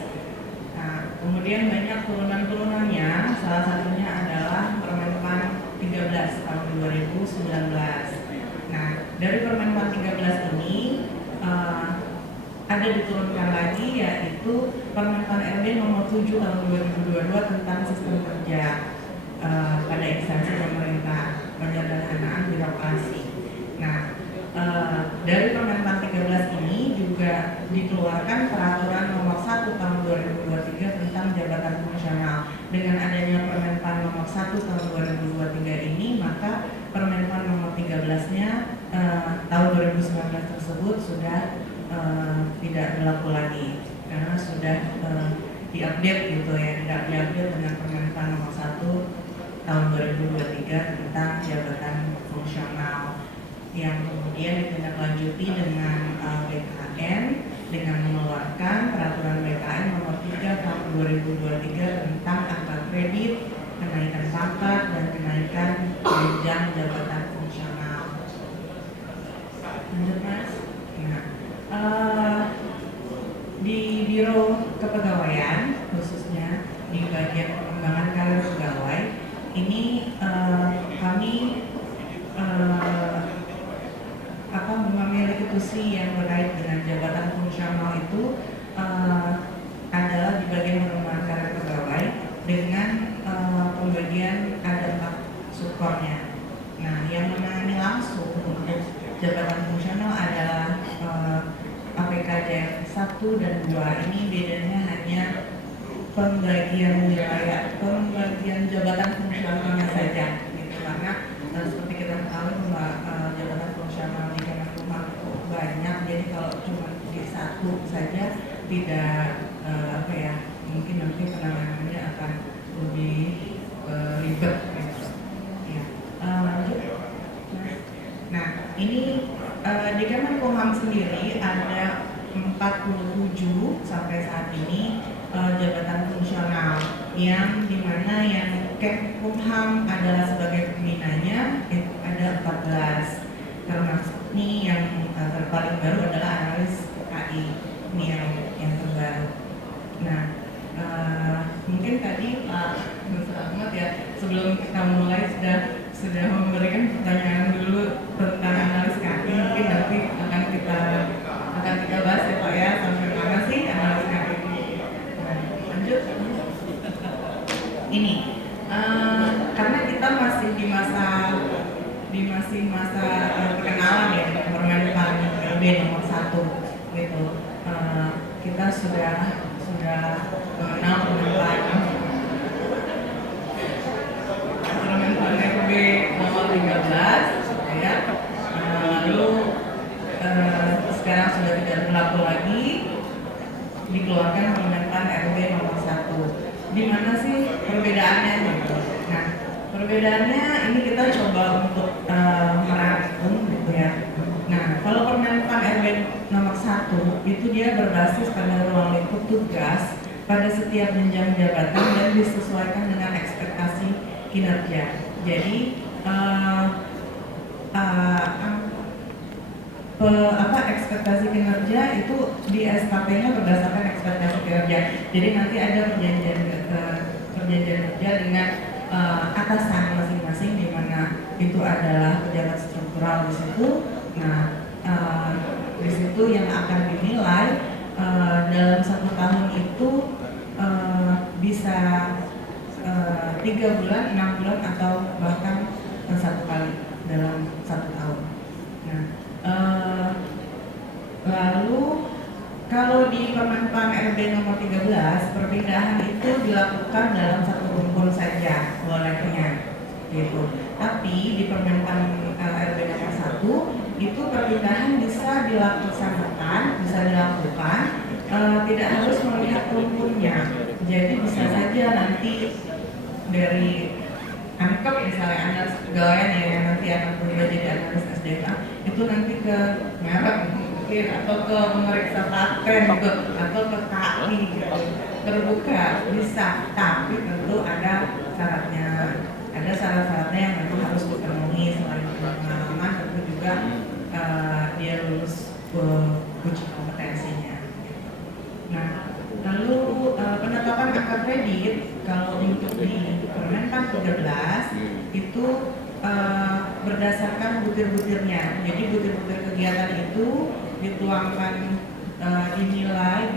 Nah, kemudian banyak turunan-turunannya, salah satunya adalah Permenpan 13 tahun 2019. Nah, dari Permenpan 13 ini ada diturunkan lagi yaitu Permenpan RB nomor 7 tahun 2022 tentang sistem kerja pada instansi pemerintah, penyederhanaan birokrasi. Nah, dari Permenpan 13 ini juga dikeluarkan peraturan nomor 1 tahun 2023 tentang jabatan fungsional. Dengan adanya Permenpan nomor 1 tahun 2023 ini, maka Permenpan nomor 13-nya tahun 2019 tersebut sudah tidak berlaku lagi karena sudah diupdate gitu ya, tidak diupdate dengan Permenpan nomor 1 tahun 2023 tentang jabatan fungsional yang kemudian ditindaklanjuti dengan BKN dengan mengeluarkan peraturan BKN nomor 3 tahun 2023 tentang angka kredit, kenaikan pangkat dan kenaikan jenjang jabatan fungsional. Lanjut Mas. Nah, kepegawaian, khususnya di bagian pengembangan karir pegawai, ini kami memiliki tusi yang berkait dengan jabatan fungsional itu adalah di bagian pengembangan karir pegawai dengan pembagian ada 4 subkornya. Nah, yang menangani langsung untuk jabatan fungsional adalah APKJ 1 dan 2. Ini bedanya hanya pembagian wilayah, pembagian jabatan fungsionalnya saja, gitu. Karena seperti kita ketahui jabatan fungsional di Kemenkumham banyak, jadi kalau cuma di 1 saja tidak mungkin nanti penanganannya akan lebih ribet. Gitu. Ya. Lanjut. Nah, ini di Kemenkumham sendiri ada 47 sampai saat ini jabatan fungsional yang dimana yang Kemenkumham adalah sebagai pembinanya itu ada 14, termasuk ini yang paling baru adalah analis KI, ini yang terbaru. Nah, mungkin tadi Pak Mr. Ahmad ya sebelum kita mulai sudah memberikan pertanyaan dulu tentang analis KI, mungkin nanti akan kita bahas ya Pak ya, sampai mana sih analis KI. Nah, lanjut. Ini karena kita masih di masa perkenalan ya Permenpan RB nomor 1 gitu. Kita sudah mengenal Permenpan RB nomor 13 ya. Lalu sekarang sudah tidak berlaku lagi, dikeluarkan Permenpan RB nomor 1. Di mana sih perbedaannya gitu? Nah, perbedaannya ini kita coba untuk merangkum gitu ya. Nah, kalau Permenpan RB nomor 1 itu dia berbasis pada ruang lingkup tugas pada setiap jenjang jabatan dan disesuaikan dengan ekspektasi kinerja. Jadi ekspektasi kinerja itu di SKP-nya berdasarkan ekspektasi kinerja. Jadi nanti ada perjanjian kerja dengan atasan masing-masing, di mana itu adalah pejabat struktural di situ. Nah, di situ yang akan dinilai dalam 1 tahun itu bisa 3 bulan, 6 bulan atau bahkan 1 kali dalam 1 tahun. Nah, lalu kalau di Permenpan RB nomor 13, perpindahan itu dilakukan dalam 1 rumpun saja bolehnya gitu. Tapi di Permenpan RB nomor 1 itu perpindahan bisa dilakukan, tidak harus melihat rumpunnya. Jadi bisa saja nanti dari angkep misalnya analis pegawaian yang nanti akan berubah jadi analis SDK itu nanti ke merek mungkin atau ke memeriksa paten gitu, atau ke KI gitu, terbuka bisa, tapi tentu ada syaratnya, yang tentu harus dipenuhi selain pengalaman, tentu juga dia lulus uji kompetensinya. Nah, lalu penetapan angka kredit kalau untuk di Permenpan 13 itu berdasarkan butir-butirnya. Jadi butir-butir kegiatan itu dituangkan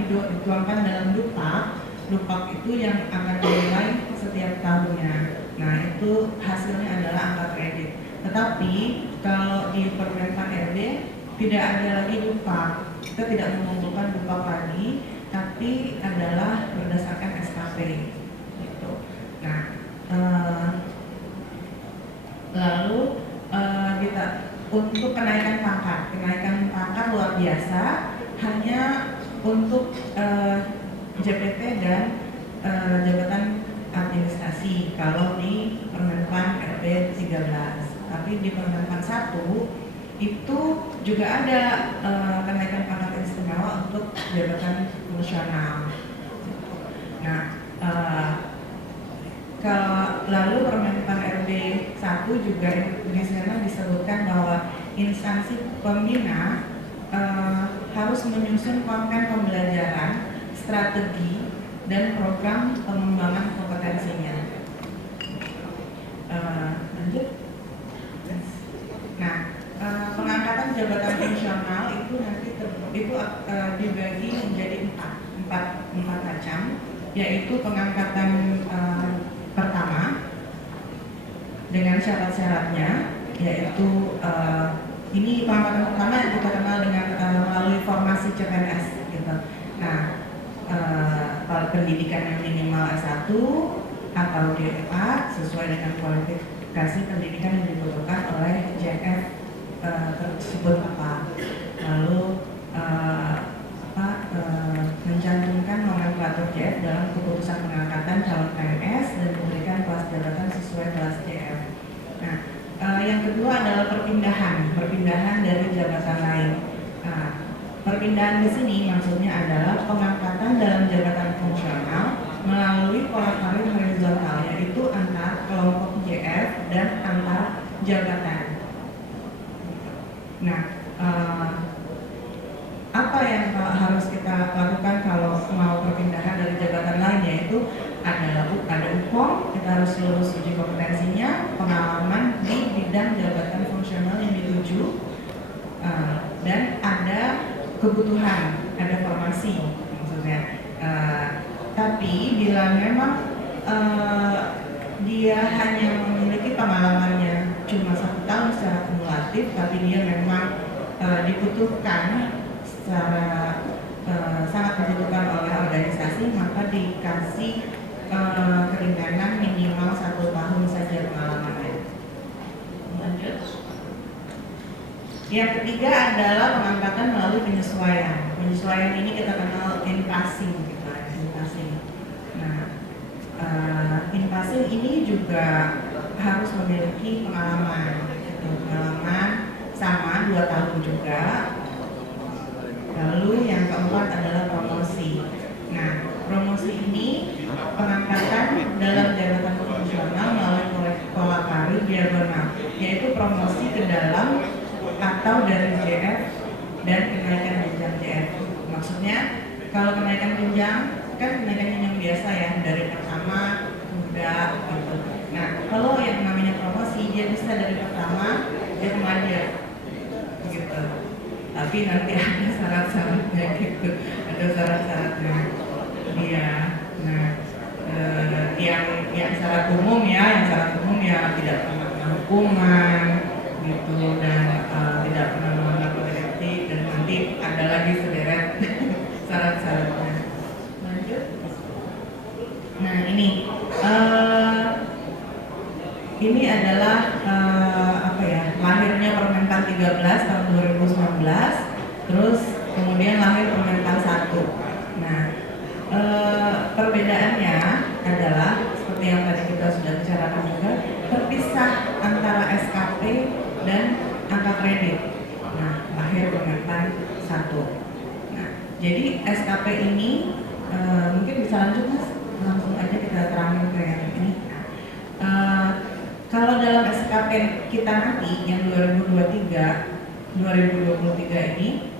dituangkan dalam dupak. Dupak itu yang akan dinilai setiap tahunnya. Nah, itu hasilnya adalah angka kredit. Tetapi kalau di Permenpan RB tidak ada lagi dupak. Kita tidak mengumpulkan dupak lagi, tapi adalah berdasarkan SKP gitu. Nah, lalu kita untuk kenaikan pangkat luar biasa hanya untuk JPT dan jabatan administrasi kalau di Permenpan RB 13. Tapi di Permenpan 1 itu juga ada kenaikan pangkat istimewa untuk jabatan fungsional. Nah, lalu Permenpan RB 1 juga di sana disebutkan bahwa instansi pembina harus menyusun konten pembelajaran strategi dan program pengembangan kompetensinya. Lanjut. Nah, pengangkatan jabatan fungsional itu nanti dibagi menjadi empat macam, yaitu pengangkatan pertama dengan syarat-syaratnya, yaitu ini pengangkatan pertama yang kita kenal dengan melalui formasi CPNS gitu. Nah, pendidikan yang minimal S1 atau D4 sesuai dengan kualifikasi pendidikan yang dibutuhkan oleh JF tersebut apa. Lalu mencantumkan nomenklatur JF dalam keputusan pengangkatan calon PNS dan memberikan kelas jabatan sesuai kelas JF. Nah, yang kedua adalah perpindahan dari jabatan lain. Nah, perpindahan di sini maksudnya adalah pengangkatan dalam jabatan fungsional melalui pola karir horizontal, yaitu antar kelompok JF dan antar jabatan. Nah, apa yang harus kita lakukan kalau mau perpindahan dari jabatan lain, yaitu ada UPOM, kita harus lulus uji kompetensinya, pengalaman di bidang jabatan fungsional yang dituju, dan ada kebutuhan, ada formasi maksudnya. Tapi bila memang dia hanya memiliki pengalamannya cuma 1 tahun secara kumulatif, tapi dia memang dibutuhkan secara sangat dibutuhkan oleh organisasi, maka dikasih keringanan minimal 1 tahun saja pengalamannya. Lanjut. Yang ketiga adalah pengangkatan melalui penyesuaian. Penyesuaian ini kita kenal in-passing gitu, in-passing. Nah, in-passing ini juga harus memiliki pengalaman, gitu. Pengalaman sama 2 tahun juga. Lalu yang keempat adalah promosi. Nah, promosi ini pengangkatan dalam jabatan fungsional melalui pola karir diagonal, yaitu promosi ke dalam atau dari JF dan kenaikan jenjang JF. Maksudnya kalau kenaikan jenjang kan kenaikan jenjang biasa ya, dari pertama muda gitu. Nah, kalau yang namanya promosi dia bisa dari pertama dia remaja gitu. Tapi nanti ada syarat-syaratnya gitu, ada syarat-syaratnya. Iya. Nah, yang syarat umum ya, tidak pernah kena hukuman gitu, dan tidak pernah melanggar kode etik, dan nanti ada lagi sederet syarat-syaratnya. Lanjut. Nah, ini adalah lahirnya Permentan 13 tahun 2019, terus kemudian lahir Permentan 1. Nah, perbedaannya adalah seperti yang tadi kita sudah bicarakan juga, terpisah antara SKP dan angka kredit. Nah, lahir Permentan 1. Nah, jadi SKP ini mungkin bisa lanjut Mas, langsung aja kita terangin ke yang ini. Kalau dalam SKP kita nanti yang 2023 ini,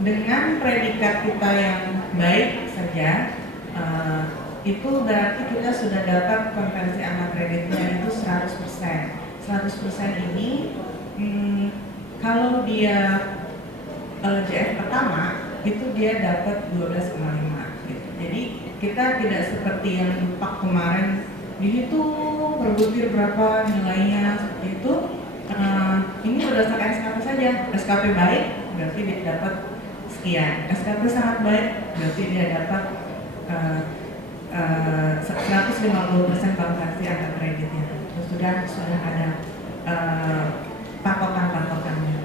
dengan predikat kita yang baik saja, itu berarti kita sudah dapat konversi angka kreditnya itu 100%. 100% ini kalau dia JF pertama itu dia dapat 12,5 gitu. Jadi kita tidak seperti yang Pak kemarin dihitung berbutir berapa nilainya seperti itu. Ini berdasarkan SKP saja. SKP baik berarti dia dapat sekian. SKP sangat baik berarti dia dapat 150% konversi angka kreditnya. Terus sudah ada patokan-patokannya.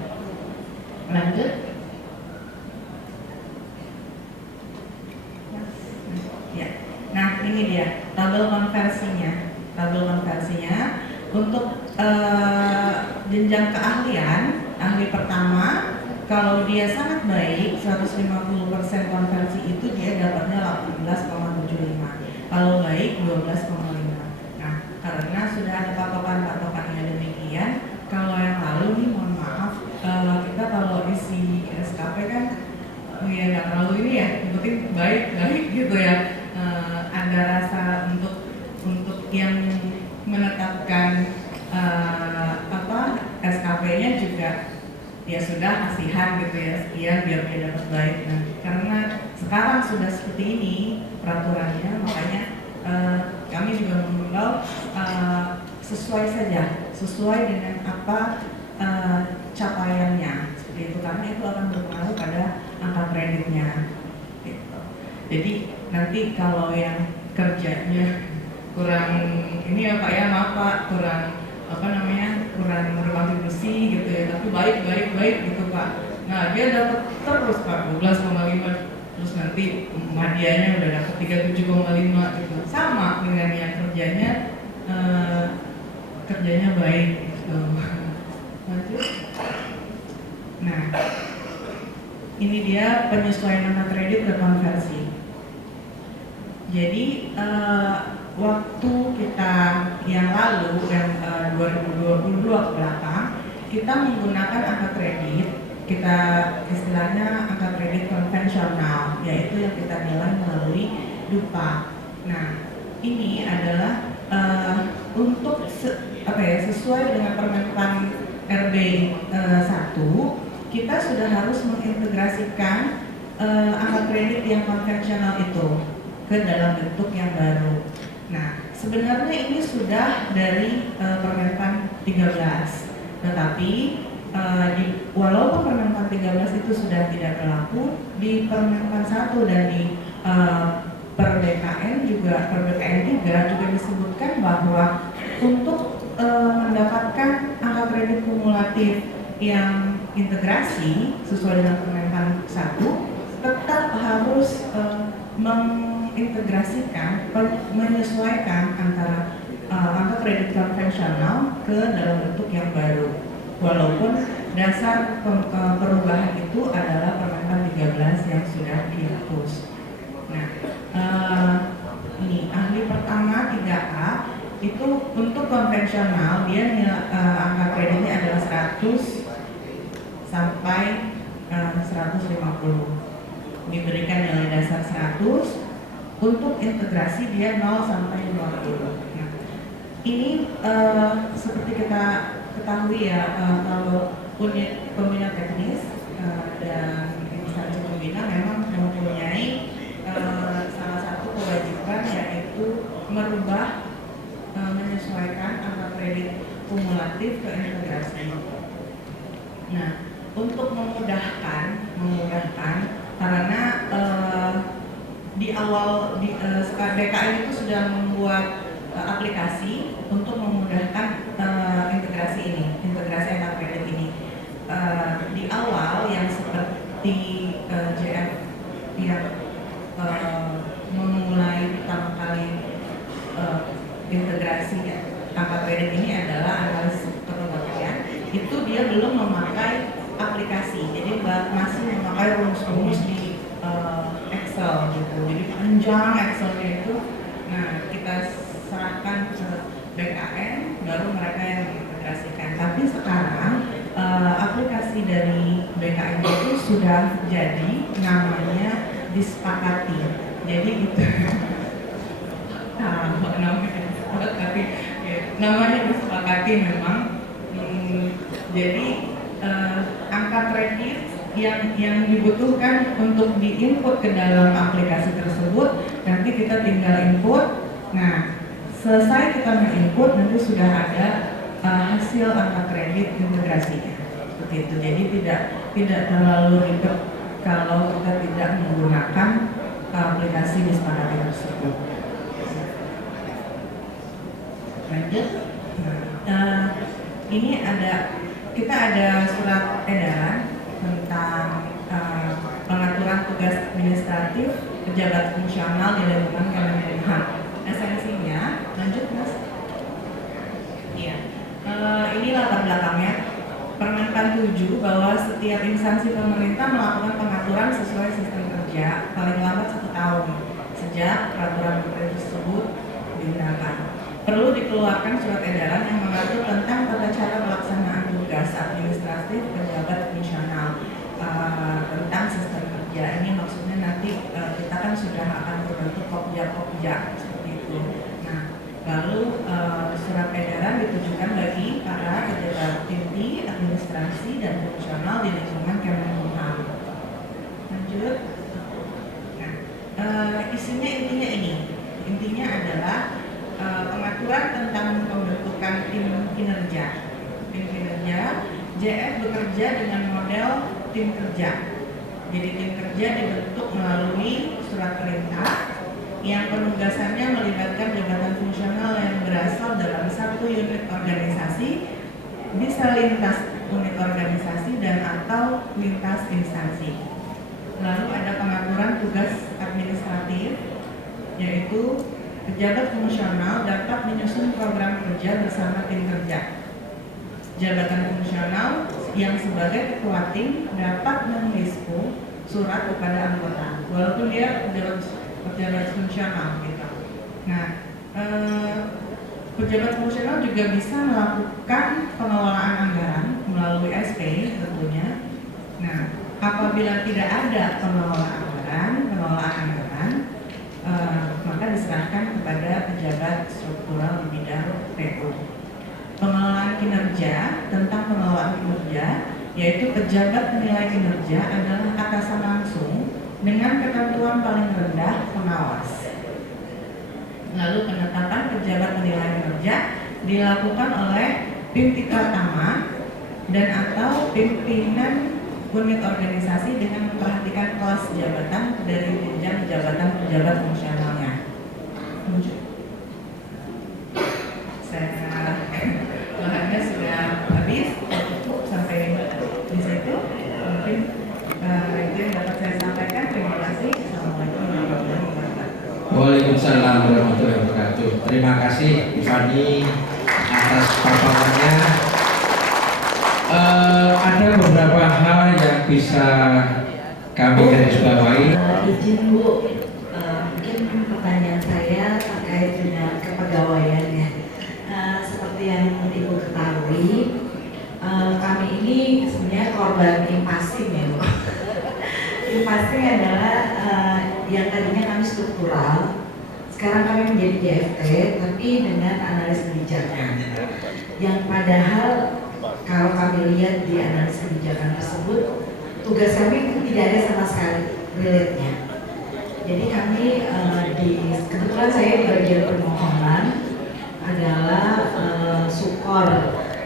Lanjut. Ya. Nah, ini dia tabel konversinya. Untuk jenjang keahlian, ahli pertama kalau dia sangat baik 150% konversi itu dia dapatnya 18,75. Kalau baik 12,5. Nah, karena sudah ada patokan-patokannya demikian, kalau yang lalu nih mohon maaf, kita kalau isi SKP kan ya nggak terlalu ini ya, baik gitu ya. Ada rasa untuk yang menetapkan SKP-nya juga ya sudah kasihan gitu ya, sekian biar dia dapat baik. Nah, karena sekarang sudah seperti ini peraturannya, makanya kami juga mengimbau sesuai saja, sesuai dengan apa capaiannya seperti itu, karena itu akan berpengaruh pada angka kreditnya gitu. Jadi nanti kalau yang kerjanya kurang ini ya Pak ya, maaf Pak, kurang kurang berkontribusi gitu ya, tapi baik gitu Pak. Nah dia dapat terus Pak 12,5, terus nanti hadiahnya udah dapat 37,5 gitu, sama dengan yang kerjanya baik gitu. Lanjut. Nah ini dia penyesuaian angka kredit ke konversi. Jadi waktu kita yang lalu dan 2022 ke belakang, kita menggunakan angka kredit, kita istilahnya angka kredit konvensional, yaitu yang kita nilai melalui DUPA. Nah, ini adalah untuk sesuai dengan Permenpan RB 1, kita sudah harus mengintegrasikan angka kredit yang konvensional itu ke dalam bentuk yang baru. Nah, sebenarnya ini sudah dari Permenpan 13, tetapi walaupun Permenpan 13 itu sudah tidak berlaku, di Permenpan 1 dan di per BKN juga disebutkan bahwa untuk mendapatkan angka kredit kumulatif yang integrasi sesuai dengan Permenpan 1, tetap harus menyesuaikan antara angka kredit konvensional ke dalam bentuk yang baru, walaupun dasar perubahan itu adalah Permenpan 13 yang sudah dihapus. Nah, ini ahli pertama 3A itu untuk konvensional dia angka kreditnya adalah 100 sampai 150. Diberikan nilai dasar 100, untuk integrasi dia 0 sampai 50. Nah, ini seperti kita ketahui ya, kalau unit pembina teknis dan instansi pembina memang mempunyai salah satu kewajiban, yaitu merubah menyesuaikan angka kredit kumulatif ke integrasi. Nah, untuk memudahkan karena di awal BKN itu sudah membuat aplikasi untuk memudahkan integrasi angka kredit ini. Di awal yang seperti JF yang memulai pertama kali integrasi angka kredit ini adalah analisis keterbatasan, itu dia belum memakai aplikasi, jadi masih memakai rumus-rumus di Excel gitu, jadi panjang Excelnya itu. Nah, kita serahkan ke BKN, baru mereka yang mengintegrasikan. Tapi sekarang aplikasi dari BKN itu sudah jadi, namanya disepakati. Jadi itu namanya disepakati memang. Jadi angka kredit yang dibutuhkan untuk diinput ke dalam aplikasi tersebut, nanti kita tinggal input. Nah, selesai kita menginput, nanti sudah ada hasil angka kredit integrasinya. Seperti itu. Jadi tidak terlalu ribet kalau kita tidak menggunakan aplikasi disepakati tersebut. Lanjut. Ini kita ada surat edaran tentang pengaturan tugas administratif pejabat fungsional di lingkungan Kemenkumham. Esensinya, lanjut Mas. Iya. Ini latar belakangnya. Permenpan 7 bahwa setiap instansi pemerintah melakukan pengaturan sesuai sistem kerja paling lambat 1 tahun sejak peraturan menteri tersebut digunakan. Perlu dikeluarkan surat edaran yang mengatur tentang tata cara pelaksanaan tugas administratif pejabat fungsional tentang sistem kerja. Ini maksudnya nanti kita jabatan sudah akan berbentuk pokja seperti itu. Nah, lalu surat edaran ditujukan bagi para pejabat tinggi administrasi dan fungsional di lingkungan Kemenkumham. Lanjut. Nah, isinya intinya ini. Intinya adalah pengaturan tentang pembentukan tim kinerja. Tim kinerja, JF bekerja dengan model tim kerja. Jadi tim kerja dibentuk melalui surat perintah yang penugasannya melibatkan jabatan fungsional yang berasal dalam satu unit organisasi, bisa lintas unit organisasi dan atau lintas instansi. Lalu ada pengaturan tugas administratif, yaitu pejabat fungsional dapat menyusun program kerja bersama tim kerja. Jabatan fungsional yang sebagai ketua tim dapat mengispu surat kepada anggota, walaupun dia pejabat fungsional gitu. Nah, pejabat fungsional juga bisa melakukan pengelolaan anggaran melalui SP tentunya. Nah, apabila tidak ada pengelolaan anggaran, maka diserahkan kepada pejabat struktural di bidang PU. Pengelolaan kinerja, tentang pengelolaan kinerja, yaitu pejabat penilai kinerja adalah atasan langsung dengan ketentuan paling rendah pengawas. Lalu penetapan pejabat penilai kinerja dilakukan oleh Pim Pratama dan atau pimpinan unit organisasi dengan memperhatikan kelas jabatan dari jenjang jabatan pejabat fungsionalnya. Bahannya sudah habis, cukup sampai di situ. Mungkin itu yang dapat saya sampaikan. Terima kasih. Assalamualaikum warahmatullahi wabarakatuh. Waalaikumsalam warahmatullahi wabarakatuh. Terima kasih Fani atas paparannya. Ada beberapa hal yang bisa kami garis bawahi. Izin Bu, mungkin pertanyaan saya terkait dengan kepegawaiannya. Seperti yang Ibu ketahui, kami ini sebenarnya korban impasing ya Bu. Impasing adalah yang tadinya kami struktural, sekarang kami menjadi JFT, tapi dengan analis kebijakan. Yang padahal kalau kami lihat di analis kebijakan tersebut, tugas kami tidak ada sama sekali relate-nya. Jadi kami kebetulan saya di bagian permohonan adalah sukor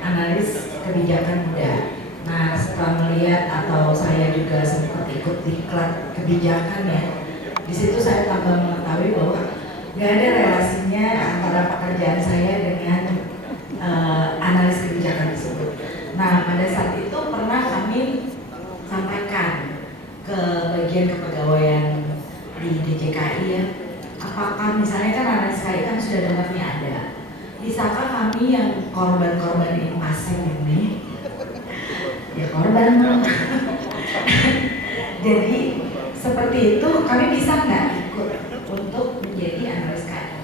analis kebijakan muda. Nah, setelah melihat atau saya juga sempat ikut diklat kebijakan ya, di situ saya tambah mengetahui bahwa nggak ada relasinya antara pekerjaan saya dengan analis kebijakan tersebut. Nah, pada saat itu pernah kami sampaikan ke bagian kepegawaian di DJKI ya, apakah misalnya kan analis KI kan sudah dengarnya ada, bisakah kami yang korban-korban impasing ini ya korban jadi seperti itu kami bisa nggak ikut untuk menjadi analis KI?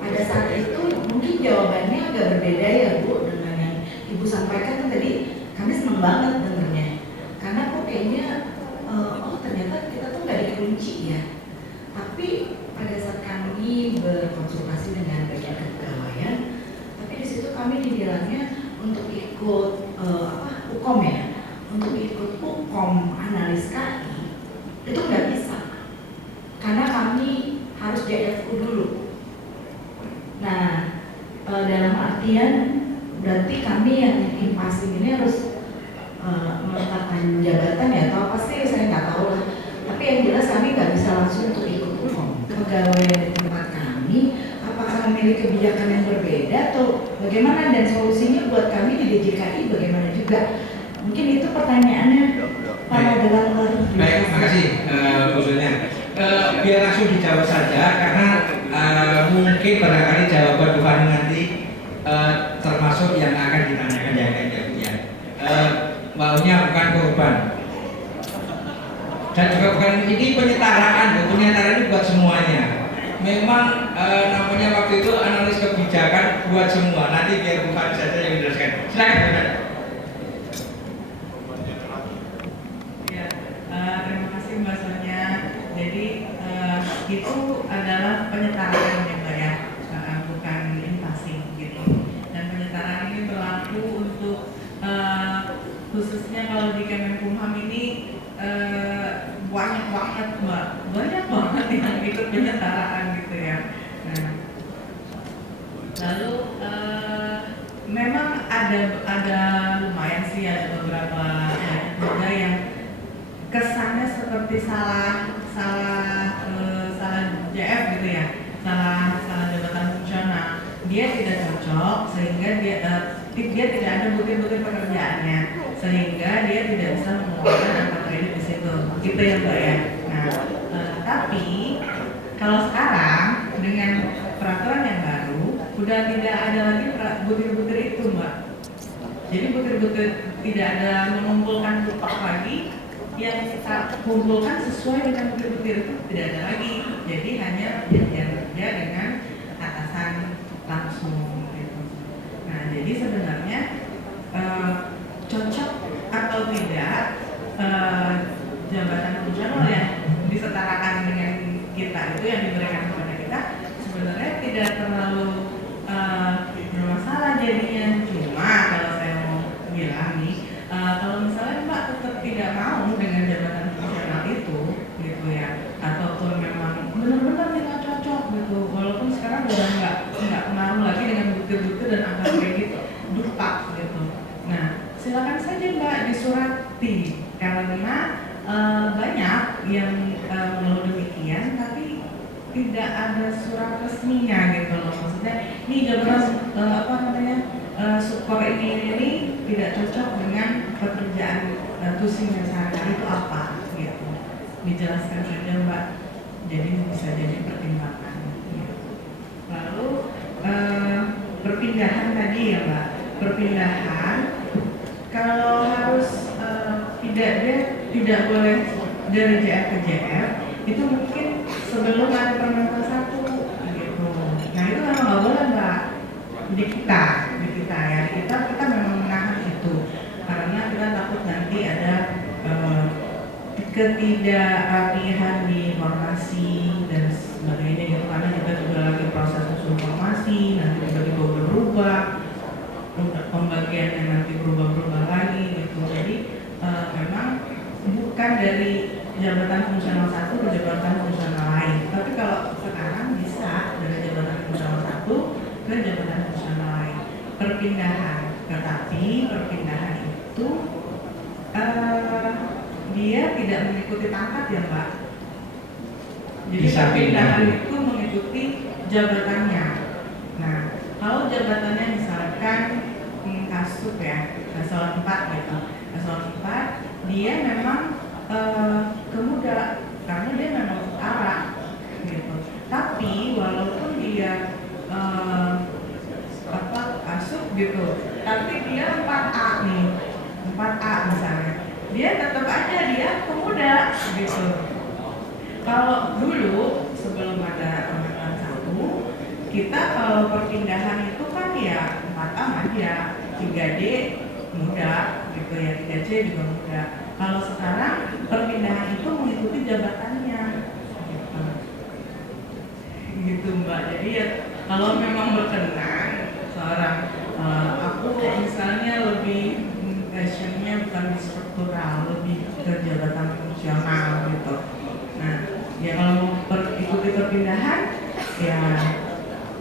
Pada saat itu mungkin jawabannya agak berbeda ya Bu dengan yang Ibu sampaikan tadi. Kami senang banget dengarnya karena kok kayaknya ternyata kita tuh nggak dikunci ya. Tapi pada saat kami berkonsultasi dengan bagian kepegawaian, tapi di situ kami dibilangnya untuk ikut hukum ya, untuk ikut hukum analis KI itu nggak bisa karena kami harus JFU dulu. Nah, dalam artian berarti kami yang impasing ini harus meletakkan jabatan ya atau apa sih saya nggak tahu lah. Tapi yang jelas kami nggak bisa langsung untuk ikut hukum. Pegawai di tempat kami apakah memiliki kebijakan yang berbeda atau bagaimana, dan solusinya buat kami di DJKI bagaimana juga? Mungkin itu pertanyaannya Pak Adalah. Baik, terima kasih khususnya. Biar langsung dijawab saja karena mungkin barangkali jawaban Bu Fani nanti termasuk yang akan ditanyakan yang lainnya. Maunya bukan korban dan juga bukan ini penyetaraan ini buat semuanya. Memang namanya waktu itu analis kebijakan buat semua. Nanti biar Bu Fani saja yang menjelaskan. Silakan Bu Fani. Ya, terima kasih Mbak Sonia. Jadi itu adalah penyetaraan ya Mbak ya, bukan invasi gitu. Dan penyetaraan ini berlaku untuk khususnya kalau di Kemenkumham ini banyak banget Mbak, banyak banget yang ikut penyetaraan gitu ya. Nah, lalu memang ada lumayan sih, ada beberapa juga yang kesannya seperti salah JF gitu ya, salah jabatan fungsional. Dia tidak cocok sehingga dia tidak ada bukti-bukti pekerjaannya, sehingga dia tidak bisa mengeluarkan angka kredit di situ. Gitu ya Mbak ya. Nah, tapi kalau sekarang dengan peraturan yang baru udah tidak ada lagi butir-butir itu Mbak. Jadi butir-butir tidak ada mengumpulkan upah lagi, yang kita kumpulkan sesuai dengan butir-butir itu tidak ada lagi. Jadi hanya perjanjian kerja dengan atasan langsung gitu. Nah jadi sebenarnya cocok atau tidak jabatan fungsional yang disetarakan dengan kita itu yang diberikan kepada kita sebenarnya tidak terlalu bermasalah jadinya. Cuma kalau saya mau bilang nih, kalau misalnya Mbak tetap tidak mau dengan jabatan fungsional itu gitu ya, ataupun memang benar-benar tidak cocok gitu, walaupun sekarang udah nggak pengaruh lagi dengan bukti-bukti dan angka kredit duta gitu. Nah silakan saja Mbak disurati, karena banyak yang mengeluh demikian tapi tidak ada surat resminya gitu loh. Maksudnya ini jabatan support ini tidak cocok dengan pekerjaan tusinya sehari-hari itu apa gitu. Dijelaskan saja Mbak, jadi bisa jadi pertimbangan gitu. Lalu perpindahan tadi ya Mbak, perpindahan kalau harus tidak boleh dari JF ke JF itu mungkin sebelum ada Permenkes 1 gitu. Nah itu memang nggak boleh Mbak di kita ya, kita memang menahan itu karena kita takut nanti ada ketidakrapihan di formasi dan sebagainya gitu, karena kita juga lagi proses usul formasi, nanti tiba-tiba berubah, pembagiannya nanti berubah lagi gitu. Jadi memang bukan dari jabatan fungsional satu ke jabatan fungsional lain, tapi kalau sekarang bisa dari jabatan fungsional satu ke jabatan fungsional lain, perpindahan. Tetapi perpindahan itu dia tidak mengikuti pangkat ya Mbak. Jadi Bisa perpindahan pindah. itu mengikuti jabatannya. Nah kalau jabatannya misalkan Kasub ya, eselon 4 gitu, eselon 4 dia memang kemuda karena dia memang setara gitu. Tapi walaupun dia Kasub gitu, tapi dia 4A nih, 4A misalnya, dia tetap aja dia pemuda gitu. Kalau dulu sebelum ada Permenkes 1, kita kalau perpindahan itu kan ya 4A aja, 3D muda gitu ya, 3C juga muda. Kalau sekarang perpindahan itu mengikuti jabatannya gitu Mbak. Jadi ya kalau memang berkenan seorang aku misalnya lebih passionnya bukan di struktural, lebih ke jabatan fungsional gitu. Nah ya kalau mau ikuti perpindahan ya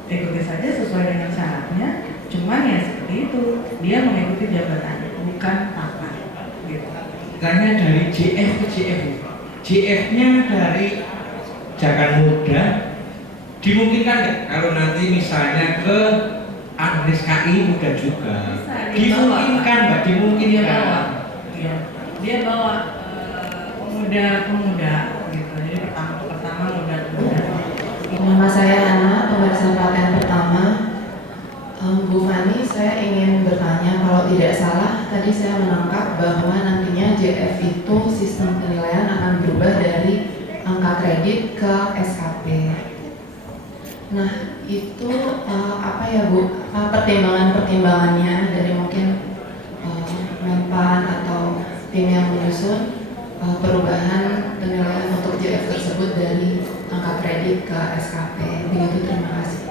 ikuti saja sesuai dengan syaratnya. Cuman ya seperti itu, dia mengikuti jabatan bukan pangkat gitu. Tanya dari JF ke JF. JF-nya dari Jakan Muda dimungkinkan nggak kalau nanti misalnya ke Agnes KI muda juga? Bisa, Dimungkinkan Mbak, dimungkinkan. Dia bawa pemuda gitu. Jadi pertama muda. Nama saya Ana, pemeriksaan paten pertama. Bu Fani, saya ingin bertanya, kalau tidak salah tadi saya menangkap bahwa nantinya JF itu sistem penilaian akan berubah dari angka kredit ke SKP. Nah itu apa ya Bu, pertimbangannya dari mungkin Menpan atau tim yang menyusun perubahan penilaian untuk JF tersebut dari mengangkat kredit ke SKP. Begitu, terima kasih.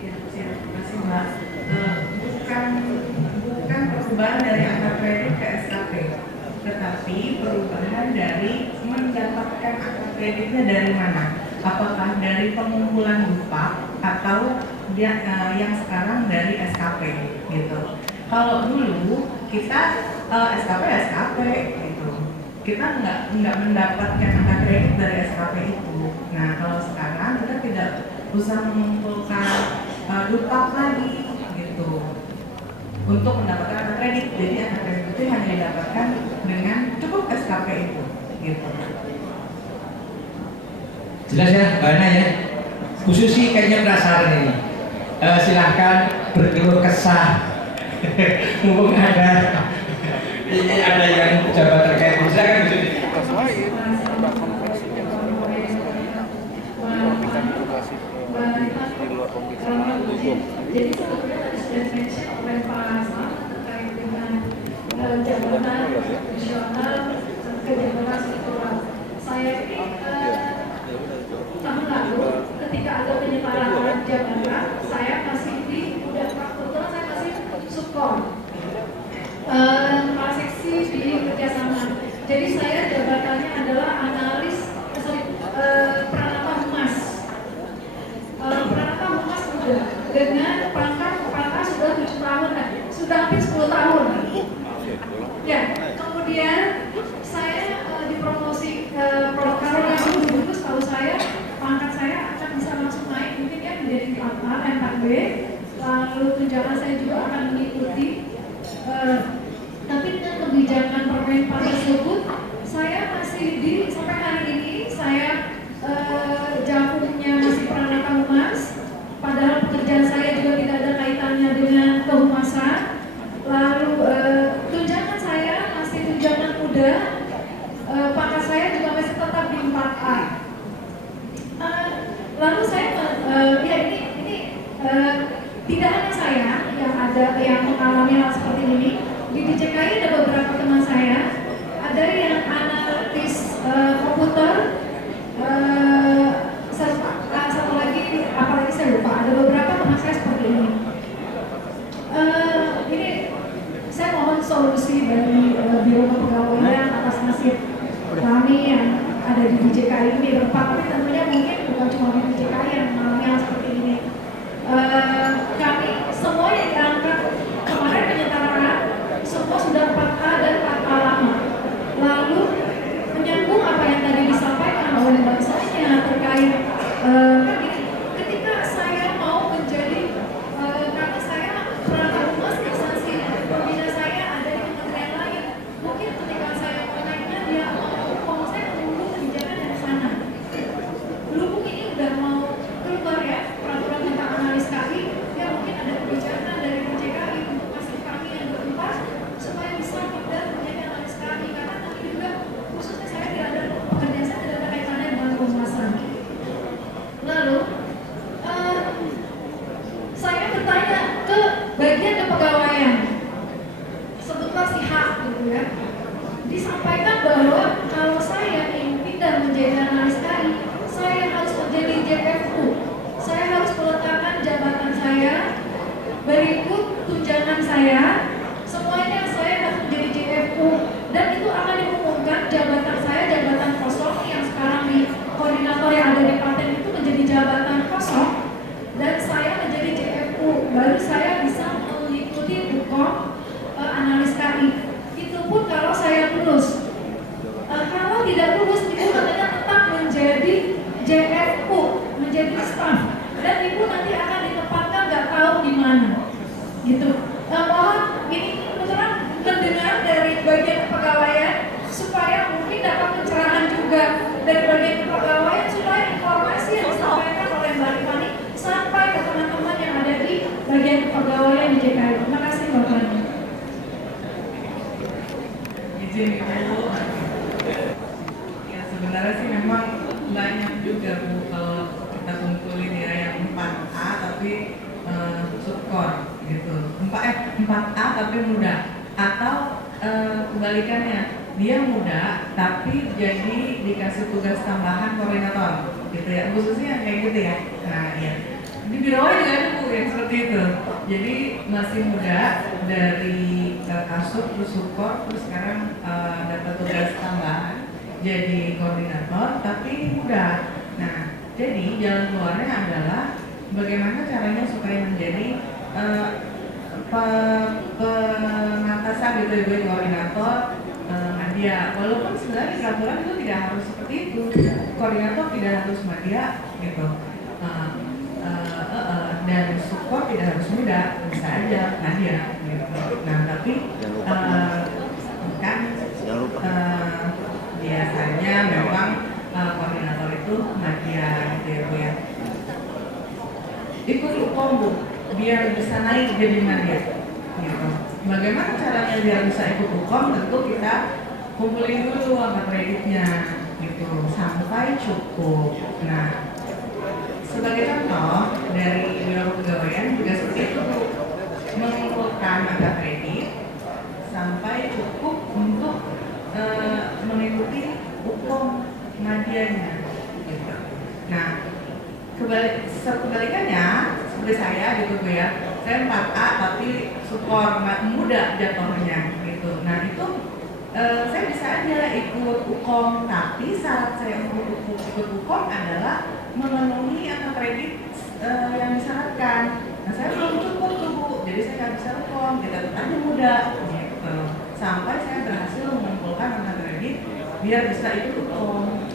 Ya, terima kasih Mbak. Bukan perubahan dari angka kredit ke SKP, tetapi perubahan dari mendapatkan angka kreditnya dari mana? Apakah dari pengumpulan dupa atau dia yang sekarang dari SKP gitu. Kalau dulu kita SKP gitu, kita nggak mendapatkan angka kredit dari SKP itu. Nah kalau sekarang kita tidak usah mengumpulkan dupa lagi gitu untuk mendapatkan angka kredit. Jadi angka kredit itu hanya didapatkan dengan cukup SKP itu gitu. Jelas ya, Mbak Ana ya. Khusus sih kayaknya penasaran ini. Silahkan berkeluh kesah. Mumpung ada yang pejabat terkait. Silakan Bu Susi. Jadi sebetulnya sudah mention oleh Pak Asma terkait dengan jabatan profesional ke jabatan struktural. Saya ini tahun lalu ketika ada penyetaraan jabatan, saya masih di udah kebetulan saya masih subkon kepala seksi di kerjasama. Jadi saya jabatannya adalah analis Pranata Humas. Pranata Humas sudah dengan pangkat kepala sudah 7 tahun, sudah hampir 10 tahun. Ya, kemudian saya dipromosi kalau yang dulu setahu saya pangkat saya akan bisa langsung naik mungkin ya menjadi 4A, 4B. Lalu tunjangan saya juga akan mengikuti. Tapi dengan kebijakan Permenpan tersebut, saya masih sampai hari ini saya jakumnya masih Pranata Humas. Padahal pekerjaan saya juga tidak ada kaitannya dengan kehumasan. Lalu tunjangan saya masih tunjangan muda. Pangkat saya juga masih tetap di 4A. Lalu saya ya ini tidak hanya saya yang ada yang mengalami hal seperti ini. Di DJKI ada beberapa teman saya, ada yang analitis komputer, satu lagi apalagi saya lupa. Ada beberapa teman saya seperti ini. Ini saya mohon solusi dari Biro Kepegawaian atas nasib kami yang ada di DJKI ini berempat, tapi tentunya mungkin bukan cuma di DJKI yang mengalami hal seperti ini. Kami semua yang diangkat kemarin penyetaraan semua sudah 4A dan 4A lama. Lalu menyambung apa yang tadi disampaikan oleh Mbak Sanya terkait ketika saya mau menjadi karena saya Pranata Humas instansi pembina saya ada di kementerian lain. Mungkin ketika saya mau naiknya dia mau saya menunggu kebijakan dari sana. Lubuk ini udah mau keluar ya peraturan tentang analis KI, ya mungkin ada kebijakan dari DJKI untuk masuk kami yang berempat supaya bisa kita menjadi analis KI, karena nanti juga khususnya saya tidak ada pekerjaan saya tidak ada kaitannya dengan penguasaan. Lalu saya bertanya ke bagian kepegawaian sebutlah si H gitu ya, disampaikan bahwa kalau saya ingin pindah menjadi analis KI, saya harus menjadi JFU. Saya harus meletakkan jabatan saya, berikut tunjangan saya, semuanya saya harus menjadi JFU. Dan itu akan diumumkan jabatan saya, jabatan kosong yang sekarang di koordinator yang ada di paten itu menjadi jabatan kosong. Dan saya menjadi JFU, baru saya bisa mengikuti hukum analis KI. Itu pun kalau saya lulus. Kalau tidak lulus, ibu katanya tetap menjadi JFU, menjadi staff, dan ibu nanti akan ditempatkan nggak tahu di mana, gitu. Mohon ini kebetulan mendengar dari bagian kepegawaian supaya mungkin dapat pencerahan juga dari bagian kepegawaian supaya informasi yang disampaikan oleh Mbak Rifani sampai ke teman-teman yang ada di bagian kepegawaian di JKI. Terima kasih Mbak Rifani. Izin Ibu. Ya sebenarnya sih memang banyak juga Bu kalau kita kumpulin ya yang 4A tapi subkon gitu. 4A tapi muda atau kebalikannya dia muda tapi jadi dikasih tugas tambahan koordinator gitu ya, khususnya yang kayak gitu ya. Nah iya, di Biro juga ada Bu yang seperti itu, jadi masih muda dari Kasub terus support terus sekarang dapat tugas tambahan jadi koordinator tapi muda. Nah jadi jalan keluarnya adalah bagaimana caranya supaya menjadi pengatasan gitu ya, koordinator media. Walaupun sebenarnya peraturan itu tidak harus seperti itu, koordinator tidak harus media gitu, dan support tidak harus muda, bisa aja media gitu. Nah tapi kan biasanya memang koordinator itu media gitu ya Bu ya. Ikut UPOM Bu, biar bisa naik jadi media gitu. Bagaimana caranya biar bisa ikut UPOM? Tentu kita kumpulin dulu angka kreditnya gitu sampai cukup. Nah, sebagai contoh dari Biro Kepegawaian juga seperti itu Bu, mengumpulkan angka kredit sampai cukup untuk mengikuti UPOM medianya gitu. Nah, kebalikannya seperti saya gitu Bu ya, saya 4A tapi support muda jatuhnya gitu. Nah itu saya bisa aja ikut UKOM, tapi syarat saya untuk ikut UKOM adalah memenuhi angka kredit yang disyaratkan. Nah saya belum cukup tuh Bu, jadi saya nggak bisa UKOM, kita aja muda gitu. Sampai saya berhasil mengumpulkan angka kredit biar bisa ikut UKOM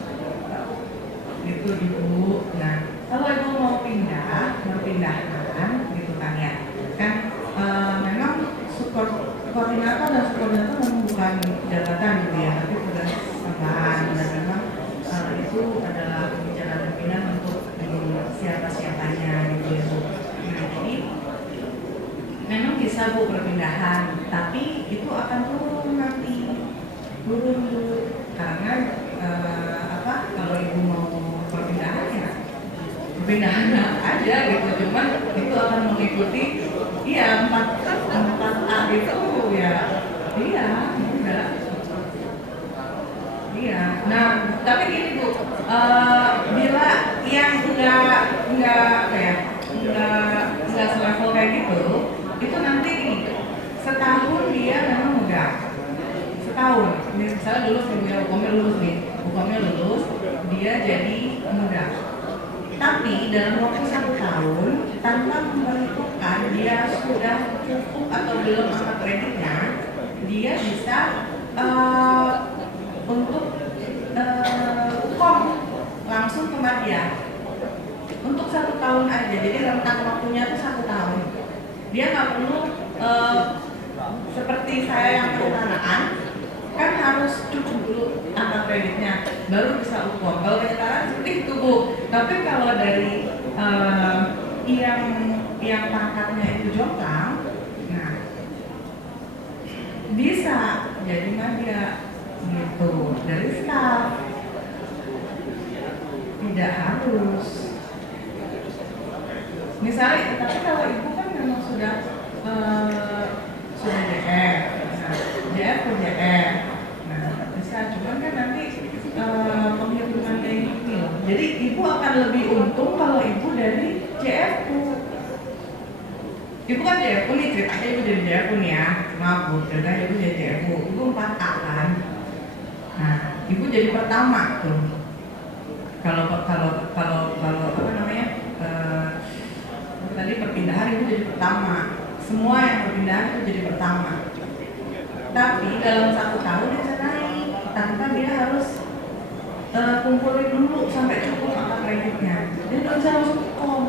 gitu Ibu. Nah kalau Ibu mau berpindahkan gitu kan ya, kan memang support koordinator dan subkoordinator memang bukan jabatan gitu ya, tapi tugas tambahan, dan memang itu adalah pembicaraan pimpinan untuk siapa-siapanya gitu ya Bu. Nah jadi memang bisa Bu perpindahan, tapi itu akan turun nanti, turun Bu, karena kalau Ibu mau perpindahan ya perpindahan aja gitu, cuman itu akan mengikuti iya 4A itu ya, iya enggak iya. Nah tapi gini Bu, bila yang enggak selevel kayak gitu, itu nanti gini, setahun dia memang muda, setahun misalnya lulus nih, hukumnya lulus dia jadi muda. Tapi dalam waktu 1 tahun tanpa memperhitungkan dia sudah cukup atau belum angka kreditnya, dia bisa untuk UKOM langsung ke media untuk 1 tahun aja. Jadi rentang waktunya itu 1 tahun. Dia nggak perlu seperti saya yang ketentaraan kan harus cukup dulu angka kreditnya baru bisa UKOM. Kalau ketentaraan seperti itu Bu. Tapi kalau dari yang pangkatnya itu jomplang, nah bisa jadi media gitu dari staff, tidak harus. Misalnya, tapi kalau Ibu kan memang sudah JF, nah, JF ke JF, nah bisa. Cuman kan nanti penghitungan kayak gitu. Jadi Ibu akan lebih untung kalau Ibu dari JFU. Ibu kan JFU nih, ceritanya Ibu jadi JFU nih ya. Maaf Bu, ceritanya Ibu jadi JFU. Ibu 4A kan. Nah, Ibu jadi pertama tuh. Kalau apa namanya? Tadi perpindahan Ibu jadi pertama. Semua yang perpindahan itu jadi pertama. Tapi dalam 1 tahun dia bisa naik tanpa dia harus kumpulin dulu sampai cukup angka kreditnya. Dia nggak bisa langsung UKOM.